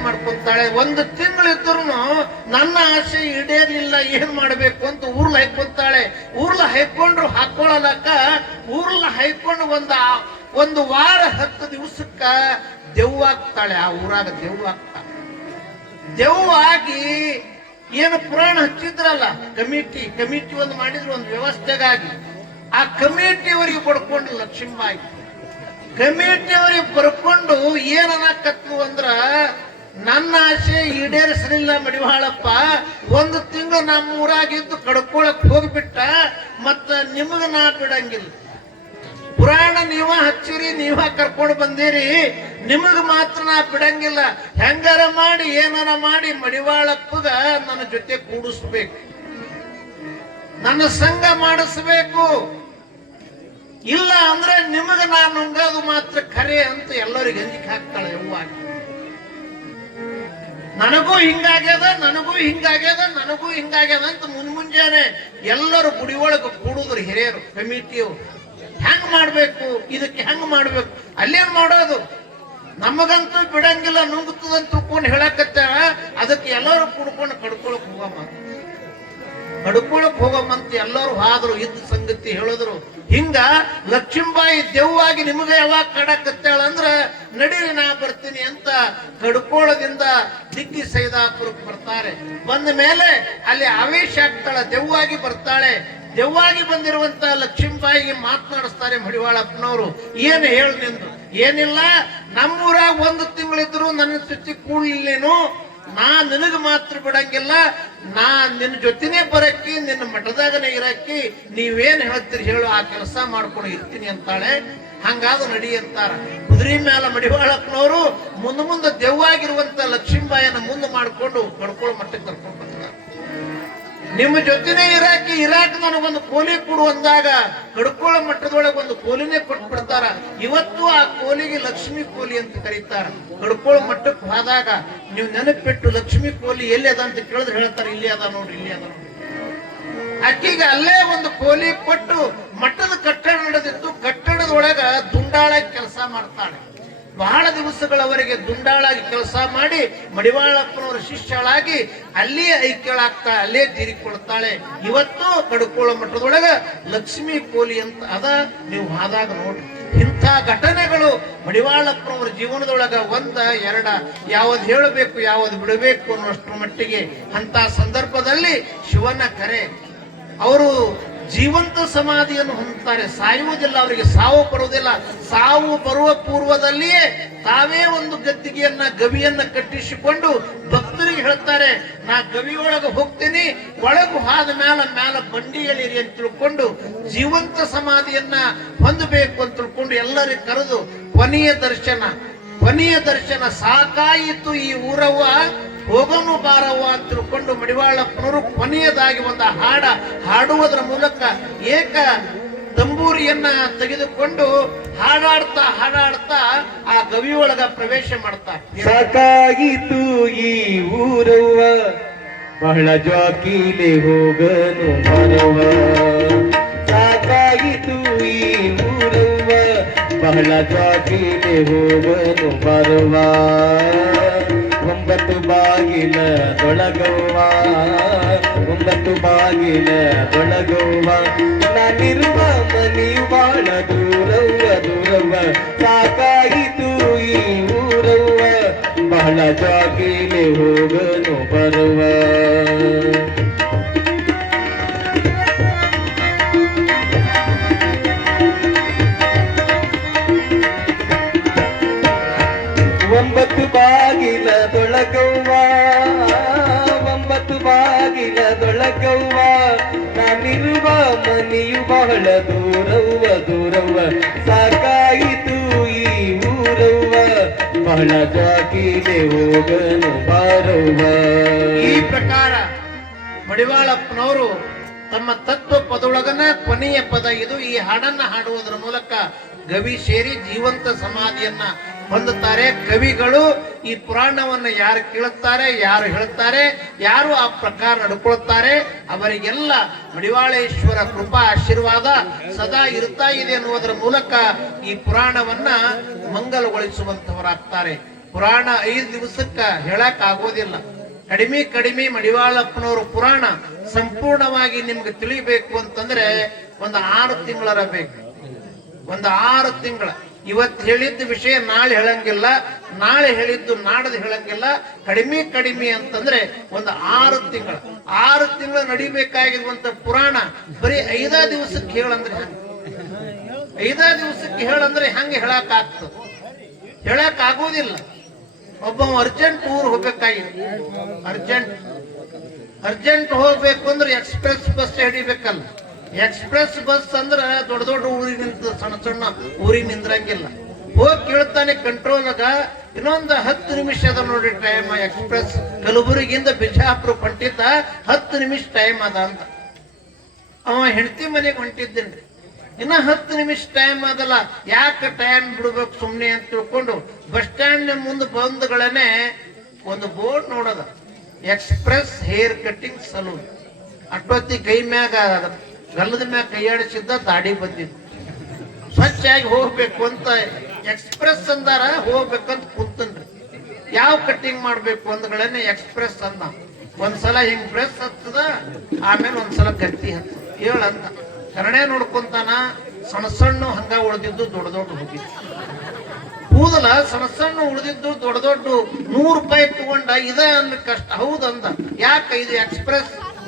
ಮಾಡ್ಕೊಂತಾಳೆ. ಒಂದು ತಿಂಗಳಿದ್ರು ನನ್ನ ಆಸೆ ಈಡೇರ್ಲಿಲ್ಲ, ಏನ್ ಮಾಡ್ಬೇಕು ಅಂತ ಊರ್ಲ ಹಾಕೊಂತಾಳೆ. ಊರ್ಲ ಹಾಕೊಂಡು ಒಂದು ವಾರ 10 ದಿವಸಕ್ಕ ದೆವ್ವಾಗ್ತಾಳೆ. ಆ ಊರಾಗ ದೆವ್ವಾಗಿ ಏನು ಪುರಾಣ ಹಚ್ಚಿದ್ರಲ್ಲ, ಕಮಿಟಿ ಒಂದು ಮಾಡಿದ್ರು ಒಂದು ವ್ಯವಸ್ಥೆಗಾಗಿ. ಆ ಕಮಿಟಿಯವರಿಗೆ ಪಡ್ಕೊಂಡು ಲಕ್ಷ್ಮೀಬಾಯಿ ಕಮಿಟಿಯವರಿಗೆ ಬರ್ಕೊಂಡು ಏನನ್ನಕತ್ತು ಅಂದ್ರ, ನನ್ನ ಆಸೆ ಈಡೇರಿಸಲಿಲ್ಲ ಮಡಿವಾಳಪ್ಪ, ಒಂದು ತಿಂಗಳು ನಮ್ಮ ಊರಾಗಿದ್ದು ಕಡ್ಕೊಳಕ್ ಹೋಗ್ಬಿಟ್ಟ, ಮತ್ತ ನಿಮಗ ನಾ ಬಿಡಂಗಿಲ್ಲ. ಪುರಾಣ ನೀವ ಹಚ್ಚಿರಿ, ನೀವ ಕರ್ಕೊಂಡು ಬಂದಿರಿ, ನಿಮಗ್ ಮಾತ್ರ ನಾ ಬಿಡಂಗಿಲ್ಲ. ಹೆಂಗಾರ ಮಾಡಿ ಏನಾರ ಮಾಡಿ ಮಡಿವಾಳಪ್ಪಗ ನನ್ನ ಜೊತೆ ಕೂಡಿಸ್ಬೇಕು, ನನ್ನ ಸಂಘ ಮಾಡಿಸ್ಬೇಕು. ಇಲ್ಲ ಅಂದ್ರೆ ನಿಮಗ ನಾನು ನುಂಗದು ಮಾತ್ರ ಖರೆ ಅಂತ ಎಲ್ಲರಿಗೆ ಅಂಜಿಕೆ ಹಾಕ್ತಾಳೆ ಯವ್ವಾಗಿ. ನನಗೂ ಹಿಂಗಾಗ್ಯದ ಅಂತ ಮುಂಜಾನೆ ಎಲ್ಲರೂ ಗುಡಿ ಒಳಗೆ ಕೂಡುದ್ರು ಹಿರಿಯರು, ಕಮಿಟಿಯವರು. ಹೆಂಗ್ ಮಾಡ್ಬೇಕು, ಇದಕ್ಕೆ ಹೆಂಗ್ ಮಾಡ್ಬೇಕು, ಅಲ್ಲೇನ್ ಮಾಡೋದು, ನಮಗಂತೂ ಬಿಡಂಗಿಲ್ಲ, ನುಂಗುತ್ತದಂತ ತಿಳ್ಕೊಂಡು ಹೇಳಕತ್ತಾಳ. ಅದಕ್ಕೆ ಎಲ್ಲರೂ ಕುಡ್ಕೊಂಡು ಕಡ್ಕೊಳಕ್ ಹೋಗಮ್ಮಂತ ಎಲ್ಲರೂ ಹಾದ್ರು. ಇದ್ದ ಸಂಗತಿ ಹೇಳಿದ್ರು. ಹಿಂಗ ಲಕ್ಷ್ಮೀಬಾಯಿ ದೆವ್ವಾಗಿ ನಿಮಗೆ ಯಾವಾಗ ಕಡಕತ್ತಾಳ ಅಂದ್ರ, ನಡೀರಿ ನಾ ಬರ್ತೀನಿ ಅಂತ ಕಡ್ಕೋಳದಿಂದ ದಿಗ್ಗಿ ಸೈದಾಪುರಕ್ಕೆ ಬರ್ತಾರೆ. ಬಂದ ಮೇಲೆ ಅಲ್ಲಿ ಆವೇಶ ಆಗ್ತಾಳ, ದೆವ್ವಾಗಿ ಬರ್ತಾಳೆ. ದೆವ್ವಾಗಿ ಬಂದಿರುವಂತ ಲಕ್ಷ್ಮೀಬಾಯಿಗೆ ಮಾತನಾಡಿಸ್ತಾರೆ ಮಡಿವಾಳಪ್ಪನವರು. ಏನು ಹೇಳು ನಿಂದು? ಏನಿಲ್ಲ, ನಮ್ಮೂರಾಗ ಒಂದು ತಿಂಗಳಿದ್ರು ನನ್ನ ಜೊತೆ ಕೂಡ್ಲಿಲ್ಲೇನು, ನಾ ನಿನಗ ಮಾತ್ರ ಬಿಡಂಗಿಲ್ಲ, ನಾ ನಿನ್ನ ಜೊತೆನೆ ಬರಕ್ಕಿ, ನಿನ್ನ ಮಠದಾಗನೇ ಇರಕ್ಕಿ, ನೀವೇನ್ ಹೇಳ್ತೀರಿ ಹೇಳು, ಆ ಕೆಲಸ ಮಾಡ್ಕೊಂಡು ಇರ್ತೀನಿ ಅಂತಾಳೆ. ಹಂಗಾದ ನಡಿ ಅಂತಾರ. ಕುದುರೆ ಮೇಲೆ ಮಡಿವಾಳಪ್ಪನವರು ಮುಂದೆ ದೆವ್ವಾಗಿರುವಂತ ಲಕ್ಷ್ಮೀಬಾಯಿನ ಮುಂದೆ ಮಾಡ್ಕೊಂಡು ಕಡ್ಕೊಳ್ಳೋ ಮಟ್ಟಕ್ಕೆ ಕರ್ಕೊಂಡು ಬರ್ತಾರೆ. ನಿಮ್ಮ ಜೊತೆನೆ ಇರಾಕ್ ನನಗೊಂದು ಕೋಲಿ ಕೊಡು ಅಂದಾಗ ಕಡ್ಕೊಳ್ಳೋ ಮಟ್ಟದೊಳಗೆ ಒಂದು ಕೋಲಿನೇ ಕೊಟ್ಟು ಬಿಡ್ತಾರ. ಇವತ್ತು ಆ ಕೋಲಿಗೆ ಲಕ್ಷ್ಮೀ ಕೋಲಿ ಅಂತ ಕರೀತಾರ. ಕಡ್ಕೊಳ್ಳೋ ಮಟ್ಟಕ್ಕೆ ಹೋದಾಗ ನೀವು ನೆನಪಿಟ್ಟು ಲಕ್ಷ್ಮೀ ಕೋಲಿ ಎಲ್ಲಿ ಅದ ಅಂತ ಕೇಳಿದ್ರೆ ಹೇಳ್ತಾರೆ, ಇಲ್ಲಿ ಅದ ನೋಡ್ರಿ, ಇಲ್ಲಿ ಅದ ನೋಡ್ರಿ. ಅಕ್ಕಿಗೆ ಅಲ್ಲೇ ಒಂದು ಕೋಲಿ ಕೊಟ್ಟು ಮಠದ ಕಟ್ಟಡ ನಡೆದಿತ್ತು. ಕಟ್ಟಡದೊಳಗ ದುಂಡಾಳಾಗಿ ಕೆಲಸ ಮಾಡ್ತಾಳೆ. ಬಹಳ ದಿವಸಗಳವರೆಗೆ ದುಂಡಾಳಾಗಿ ಕೆಲಸ ಮಾಡಿ ಮಡಿವಾಳಪ್ಪನವರ ಶಿಷ್ಯಳಾಗಿ ಅಲ್ಲಿಯೇ ಐಕ್ಯಳಾಗ್ತಾಳೆ, ಅಲ್ಲೇ ತೀರಿಕೊಳ್ತಾಳೆ. ಇವತ್ತು ಕಡ್ಕೊಳ್ಳೋ ಮಠದೊಳಗ ಲಕ್ಷ್ಮೀ ಕೋಲಿ ಅಂತ ಅದ. ನೀವು ಆದಾಗ ನೋಡ್ರಿ, ಇಂಥ ಘಟನೆಗಳು ಮಡಿವಾಳಪ್ಪನವರ ಜೀವನದೊಳಗ ಒಂದ ಎರಡ, ಯಾವ್ದು ಹೇಳಬೇಕು ಯಾವ್ದು ಬಿಡಬೇಕು ಅನ್ನೋಷ್ಟರ ಮಟ್ಟಿಗೆ. ಅಂತ ಸಂದರ್ಭದಲ್ಲಿ ಶಿವನ ಕರೆ, ಅವರು ಜೀವಂತ ಸಮಾಧಿಯನ್ನು ಹೊಂದುತ್ತಾರೆ. ಸಾಯುವುದಿಲ್ಲ, ಅವರಿಗೆ ಸಾವು ಬರುವುದಿಲ್ಲ. ಸಾವು ಬರುವ ಪೂರ್ವದಲ್ಲಿಯೇ ತಾವೇ ಒಂದು ಗದ್ದಿಗೆಯನ್ನ ಗವಿಯನ್ನ ಕಟ್ಟಿಸಿಕೊಂಡು ಭಕ್ತರಿಗೆ ಹೇಳ್ತಾರೆ, ನಾ ಗವಿಯೊಳಗೆ ಹೋಗ್ತೀನಿ, ಒಳಗು ಹಾದ ಮ್ಯಾಲ ಬಂಡಿ ಎಳಿರಿ ಅಂತ ತಿಳ್ಕೊಂಡು ಜೀವಂತ ಸಮಾಧಿಯನ್ನ ಹೊಂದಬೇಕು ಅಂತ ತಿಳ್ಕೊಂಡು ಎಲ್ಲರಿಗೆ ಕರೆದು ಕೊನೆಯ ದರ್ಶನ ಸಾಕಾಯಿತು ಈ ಊರವ್ವ, ಹೋಗನು ಬಾರವ್ವ ಅಂತ ತಿಳ್ಕೊಂಡು ಮಡಿವಾಳಪ್ಪನವರು ಕೊನೆಯದಾಗಿ ಒಂದು ಹಾಡುವುದರ ಮೂಲಕ ಏಕ ತಂಬೂರಿಯನ್ನ ತೆಗೆದುಕೊಂಡು ಹಾಡಾಡ್ತಾ ಆ ಗವಿಯೊಳಗ ಪ್ರವೇಶ ಮಾಡ್ತಾರೆ. ಸಾಕಾಗಿತು ಈ ಊರವ್ವ, ಬಹಳ ಜಾಕಿಲೆ ಹೋಗನು ಬರವ. ಸಾಕಾಗಿತು ಈ ಊರವ್ವ, ಬಹಳ ಜಾಕಿಲೆ ಹೋಗನು ಬರುವ. 9 ಬಾಗಿಲ ದೊಳಗವ್ವ, 9 ಬಾಗಿಲ ದೊಳಗವ್ವ. ನಾನಿರುವ ಮನೆಯು ಬಾಳ ದೂರವ್ವ. ಸಾಕಾಯಿತು ಈ ಊರವ್ವ, ಬಹಳ ಜಾಗಿಲೆ ಹೋಗನು ಬರುವ. ಒಂಬತ್ತು ಬಾಗಿಲದೊಳಗವ್ವ, 9 ಬಾಗಿಲದೊಳಗವ್ವ. ನಾನಿರುವ ಮನೆಯು ಬಹಳ ದೂರವ್ವ. ಸಾಕಾಯಿತು ಈ ಊರವ್ವ, ಬಹಳ ಜಾಗಿಲೆ ಹೋಗನು ಬಾರವ್ವ. ಈ ಪ್ರಕಾರ ಮಡಿವಾಳಪ್ಪನವರು ತಮ್ಮ ತತ್ವ ಪದೊಳಗನ ಕೊನೆಯ ಪದ ಇದು. ಈ ಹಾಡನ್ನ ಹಾಡುವುದರ ಮೂಲಕ ಗವಿ ಸೇರಿ ಜೀವಂತ ಸಮಾಧಿಯನ್ನ ಹೊಂದುತ್ತಾರೆ. ಕವಿಗಳು ಈ ಪುರಾಣವನ್ನ ಯಾರು ಕೇಳುತ್ತಾರೆ, ಯಾರು ಹೇಳುತ್ತಾರೆ, ಯಾರು ಆ ಪ್ರಕಾರ ನಡ್ಕೊಳ್ತಾರೆ, ಅವರಿಗೆಲ್ಲ ಮಡಿವಾಳೇಶ್ವರ ಕೃಪಾ ಆಶೀರ್ವಾದ ಸದಾ ಇರುತ್ತಾ ಇದೆ ಅನ್ನುವುದರ ಮೂಲಕ ಈ ಪುರಾಣವನ್ನ ಮಂಗಲಗೊಳಿಸುವಂತವರಾಗ್ತಾರೆ. ಪುರಾಣ 5 ದಿವಸಕ್ಕ ಹೇಳಕ್ ಆಗೋದಿಲ್ಲ. ಕಡಿಮೆ ಮಡಿವಾಳಪ್ಪನವರು ಪುರಾಣ ಸಂಪೂರ್ಣವಾಗಿ ನಿಮ್ಗೆ ತಿಳಿಬೇಕು ಅಂತಂದ್ರೆ ಒಂದು 6 ತಿಂಗಳರ ಬೇಕು. ಒಂದು 6 ತಿಂಗಳ. ಇವತ್ತು ಹೇಳಿದ್ದ ವಿಷಯ ನಾಳೆ ಹೇಳಂಗಿಲ್ಲ, ನಾಳೆ ಹೇಳಿದ್ದು ನಾಡದು ಹೇಳಂಗಿಲ್ಲ. ಕಡಿಮೆ ಅಂತಂದ್ರೆ ಒಂದು 6 ತಿಂಗಳು ನಡಿಬೇಕಾಗಿರುವಂತ ಪುರಾಣ ಬರೀ 5 ದಿವಸಕ್ಕೆ ಹೇಳಂದ್ರೆ ಹಂಗ 5 ದಿವಸಕ್ಕೆ ಹೇಳಂದ್ರೆ ಹಂಗೆ ಹೇಳಕ್ ಆಗ್ತದೆ? ಹೇಳಕ್ ಆಗೋದಿಲ್ಲ. ಒಬ್ಬ ಅರ್ಜೆಂಟ್ ಊರ್ ಹೋಗ್ಬೇಕಾಗಿದೆ, ಅರ್ಜೆಂಟ್ ಹೋಗ್ಬೇಕು ಅಂದ್ರೆ ಎಕ್ಸ್ಪ್ರೆಸ್ ಬಸ್ ಹಿಡಿಬೇಕಲ್ಲ. ಎಕ್ಸ್ಪ್ರೆಸ್ ಬಸ್ ಅಂದ್ರ ದೊಡ್ಡ ಊರಿನಿಂದ ಸಣ್ಣ ಊರಿಗೆ ನಿಂದ್ರಂಗಿಲ್ಲ. ಹೋಗಿ ಕೇಳ್ತಾನೆ ಕಂಟ್ರೋಲ್ಗ, ಇನ್ನೊಂದು 10 ನಿಮಿಷ ಅದ ನೋಡಿ ಟೈಮ್. ಎಕ್ಸ್ಪ್ರೆಸ್ ಕಲಬುರಗಿಯಿಂದ ಬಿಜಾಪುರ ಹೊಂಟಿದ್ದ, 10 ನಿಮಿಷ ಟೈಮ್ ಅದ ಅಂತ. ಅವ ಹೆಂಡತಿ ಮನೆಗೆ ಹೊಂಟಿದ್ದೇನ್ರಿ, ಇನ್ನ 10 ನಿಮಿಷ ಟೈಮ್ ಅದಲ್ಲ, ಯಾಕೆ ಟೈಮ್ ಬಿಡ್ಬೇಕು ಸುಮ್ನೆ ಅಂತ ತಿಳ್ಕೊಂಡು ಬಸ್ ಸ್ಟ್ಯಾಂಡ್ ಮುಂದೆ ಬಂದ್ಗಳನ್ನೇ ಒಂದು ಬೋರ್ಡ್ ನೋಡದ, ಎಕ್ಸ್ಪ್ರೆಸ್ ಹೇರ್ ಕಟಿಂಗ್ ಸಲೂನ್. ಅಷ್ಟೊತ್ತಿ ಕೈ ಮ್ಯಾಗ ಗಲ್ಲದ ಮ್ಯಾಗ ಕೈಯಾಡಿಸಿದ್ದ, ದಾಡಿ ಬಂದಿದ್ದು. ಸ್ವಚ್ಛಾಗಿ ಹೋಗ್ಬೇಕು ಅಂತ ಎಕ್ಸ್ಪ್ರೆಸ್ ಅಂದಾರ, ಹೋಗ್ಬೇಕಂತ ಕುಂತನ್ರಿ. ಯಾವ ಕಟ್ಟಿಂಗ್ ಮಾಡ್ಬೇಕು ಅಂದ್ಗಳನ್ನೇ ಎಕ್ಸ್ಪ್ರೆಸ್ ಅಂದ. ಒಂದ್ಸಲ ಹಿಂಗ್ ಪ್ರೆಸ್ ಹತ್ತದ, ಆಮೇಲೆ ಒಂದ್ಸಲ ಗಟ್ಟಿ ಹತ್ತದ. ಹೇಳಂತ ಕನ್ನಡ ನೋಡ್ಕೊಂತಾನ. ಸಣ್ಣ ಹಂಗ ಉಳ್ದಿದ್ದು ದೊಡ್ಡ ಹೋಗಿದ್ದು ಕೂದಲ ಸಣ್ಣ ಉಳ್ದಿದ್ದು ದೊಡ್ಡ $100 ತಗೊಂಡ. ಇದ ಅಂದ ಕಷ್ಟ ಹೌದಂದ. ಯಾಕ ಇದು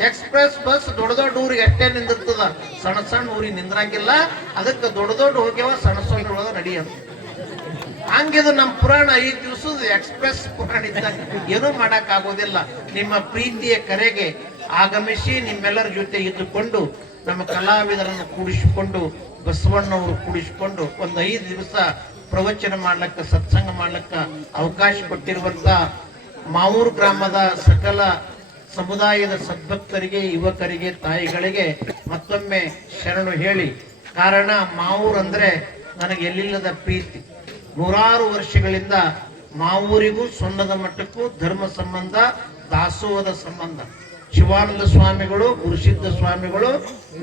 ಎಕ್ಸ್ಪ್ರೆಸ್ ಬಸ್ ದೊಡ್ಡ ಊರಿಗೆ ಅಷ್ಟೇ ನಿಂದಿರ್ತದ, ಸಣ್ಣ ಊರಿಗೆ ನಿಂದ್ರಂಗಿಲ್ಲ. ಅದಕ್ಕೆ ದೊಡ್ಡ ಹೋಗ್ಯವ, ಸಣ್ಣ ಉಳದ ನಡಿಯಂತ. ಹಂಗಿದು ನಮ್ಮ ಪುರಾಣ 5 ದಿವಸದ ಎಕ್ಸ್ಪ್ರೆಸ್ ಪುರಾಣ ಇದ್ದಾಗ ಏನೂ ಮಾಡಕ್ ಆಗೋದಿಲ್ಲ. ನಿಮ್ಮ ಪ್ರೀತಿಯ ಕರೆಗೆ ಆಗಮಿಸಿ ನಿಮ್ಮೆಲ್ಲರ ಜೊತೆ ಇದ್ದುಕೊಂಡು ನಮ್ಮ ಕಲಾವಿದರನ್ನು ಕೂಡಿಸಿಕೊಂಡು ಬಸವಣ್ಣವರು ಕೂಡಿಸಿಕೊಂಡು ಒಂದು 5 ದಿವಸ ಪ್ರವಚನ ಮಾಡ್ಲಕ್ಕ, ಸತ್ಸಂಗ ಮಾಡ್ಲಕ್ಕ ಅವಕಾಶ ಕೊಟ್ಟಿರುವಂತ ಮಾವೂರು ಗ್ರಾಮದ ಸಕಲ ಸಮುದಾಯದ ಸದ್ಭಕ್ತರಿಗೆ, ಯುವಕರಿಗೆ, ತಾಯಿಗಳಿಗೆ ಮತ್ತೊಮ್ಮೆ ಶರಣು ಹೇಳಿ. ಕಾರಣ ಮಾವೂರು ಅಂದ್ರೆ ನನಗೆ ಎಲ್ಲಿಲ್ಲದ ಪ್ರೀತಿ. 100 ವರ್ಷಗಳಿಂದ ಮಾವೂರಿಗೂ ಸೊನ್ನದ ಮಠಕ್ಕೂ ಧರ್ಮ ಸಂಬಂಧ, ದಾಸೋಹದ ಸಂಬಂಧ. ಶಿವಾನಂದ ಸ್ವಾಮಿಗಳು, ಗುರುಸಿದ್ಧ ಸ್ವಾಮಿಗಳು,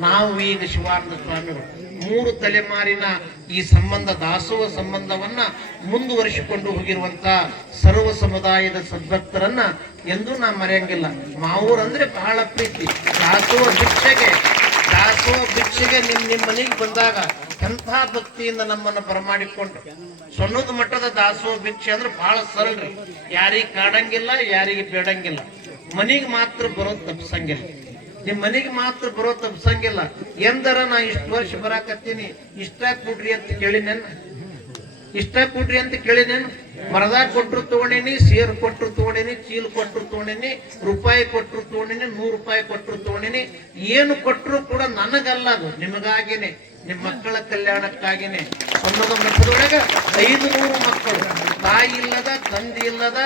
ನಾವು ಈಗ ಶಿವಾನಂದ ಸ್ವಾಮಿಗಳು 3 ತಲೆಮಾರಿನ ಈ ಸಂಬಂಧ, ದಾಸೋಹ ಸಂಬಂಧವನ್ನ ಮುಂದುವರಿಸಿಕೊಂಡು ಹೋಗಿರುವಂತ ಸರ್ವ ಸಮುದಾಯದ ಸದ್ಭಕ್ತರನ್ನ ಎಂದೂ ನಾ ಮರೆಯಂಗಿಲ್ಲ. ಮಾವೂರು ಅಂದ್ರೆ ಬಹಳ ಪ್ರೀತಿ. ದಾಸೋಹ ಭಿಕ್ಷೆಗೆ ನಿಮ್ಮ ಮನೆಗೆ ಬಂದಾಗ ಎಂಥ ಭಕ್ತಿಯಿಂದ ನಮ್ಮನ್ನು ಬರಮಾಡಿಕೊಂಡು. ಸೊನ್ನದ ಮಠದ ದಾಸೋಹ ಭಿಕ್ಷೆ ಅಂದ್ರೆ ಬಹಳ ಸರಳ್ರಿ. ಯಾರಿಗೆ ಕಾಡಂಗಿಲ್ಲ, ಯಾರಿಗೆ ಬೇಡಂಗಿಲ್ಲ, ಮನೆಗೆ ಮಾತ್ರ ಬರೋದು ತಪ್ಸಂಗಿಲ್ಲ. ನಿಮ್ ಮನೆಗೆ ಮಾತ್ರ ಬರೋ ತಪ್ಸಂಗಿಲ್ಲ. ಎಂದರ ನಾ ಇಷ್ಟು ವರ್ಷ ಬರಾಕತ್ತೀನಿ, ಇಷ್ಟ ಕೊಡ್ರಿ ಅಂತ ಕೇಳಿನೇನು? ಇಷ್ಟ ಕೊಡ್ರಿ ಅಂತ ಕೇಳಿನೇನು? ಮರದಾಗ ಕೊಟ್ಟರು ತಗೊಂಡೇನಿ, ಸೇರ್ ಕೊಟ್ಟರು ತಗೊಂಡೇನಿ, ಚೀಲ ಕೊಟ್ಟರು ತಗೊಂಡೇನಿ, ರೂಪಾಯಿ ಕೊಟ್ಟರು ತಗೊಂಡೇನಿ, 100 ರೂಪಾಯಿ ಕೊಟ್ಟರು ತಗೊಂಡೇನಿ. ಏನು ಕೊಟ್ಟರು ಕೂಡ ನನಗಲ್ಲ, ಅದು ನಿಮಗಾಗಿನೇ, ನಿಮ್ಮ ಮಕ್ಕಳ ಕಲ್ಯಾಣಕ್ಕಾಗಿನೇ. ಅನ್ನೋದ ಮಕ್ಕಳೊಳಗ 500 ಮಕ್ಕಳು, ತಾಯಿ ಇಲ್ಲದ, ತಂದೆ ಇಲ್ಲದ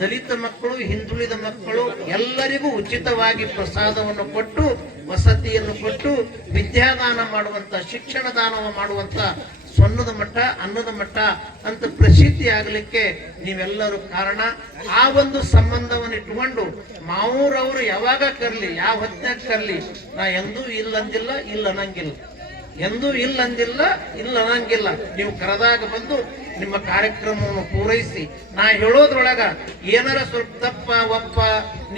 ದಲಿತ ಮಕ್ಕಳು, ಹಿಂದುಳಿದ ಮಕ್ಕಳು ಎಲ್ಲರಿಗೂ ಉಚಿತವಾಗಿ ಪ್ರಸಾದವನ್ನು ಕೊಟ್ಟು, ವಸತಿಯನ್ನು ಕೊಟ್ಟು, ವಿದ್ಯಾದಾನ ಮಾಡುವಂತ, ಶಿಕ್ಷಣ ದಾನ ಮಾಡುವಂತ ಸ್ವರ್ಣದ ಮಠ, ಅನ್ನದ ಮಠ ಅಂತ ಪ್ರಸಿದ್ಧಿ ಆಗಲಿಕ್ಕೆ ನೀವೆಲ್ಲರೂ ಕಾರಣ. ಆ ಒಂದು ಸಂಬಂಧವನ್ನು ಇಟ್ಟುಕೊಂಡು ಮಾವೂರವರು ಯಾವಾಗ ಕರ್ಲಿ, ಯಾವ ಹೊತ್ತಿನಾಗ ಕರ್ಲಿ, ನಾ ಎಂದೂ ಇಲ್ಲಂದಿಲ್ಲ, ಇಲ್ಲ ಅನ್ನಂಗಿಲ್ಲ, ಎಂದೂ ಇಲ್ಲಂದಿಲ್ಲ, ಇಲ್ಲ ಅನ್ನಂಗಿಲ್ಲ. ನೀವು ಕರೆದಾಗ ಬಂದು ನಿಮ್ಮ ಕಾರ್ಯಕ್ರಮವನ್ನು ಪೂರೈಸಿ. ನಾ ಹೇಳೋದ್ರೊಳಗ ಏನಾರ ಸ್ವಲ್ಪ ತಪ್ಪ ಒಪ್ಪ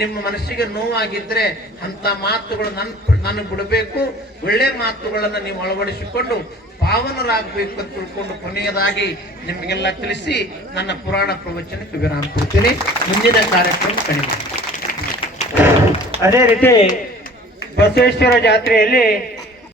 ನಿಮ್ಮ ಮನಸ್ಸಿಗೆ ನೋವಾಗಿದ್ರೆ ಅಂತ ಮಾತುಗಳು ನನಗೆ ಬಿಡಬೇಕು. ಒಳ್ಳೆ ಮಾತುಗಳನ್ನು ನೀವು ಅಳವಡಿಸಿಕೊಂಡು ಪಾವನರಾಗಬೇಕು ಅಂತ ತಿಳ್ಕೊಂಡು ಕೊನೆಯದಾಗಿ ನಿಮಗೆಲ್ಲ ತಿಳಿಸಿ ನನ್ನ ಪುರಾಣ ಪ್ರವಚನಕ್ಕೆ ವಿರಾಮ ಕೊಡ್ತೀನಿ. ಮುಂದಿನ ಕಾರ್ಯಕ್ರಮ ಕಡಿಮೆ. ಅದೇ ರೀತಿ ಬಸವೇಶ್ವರ ಜಾತ್ರೆಯಲ್ಲಿ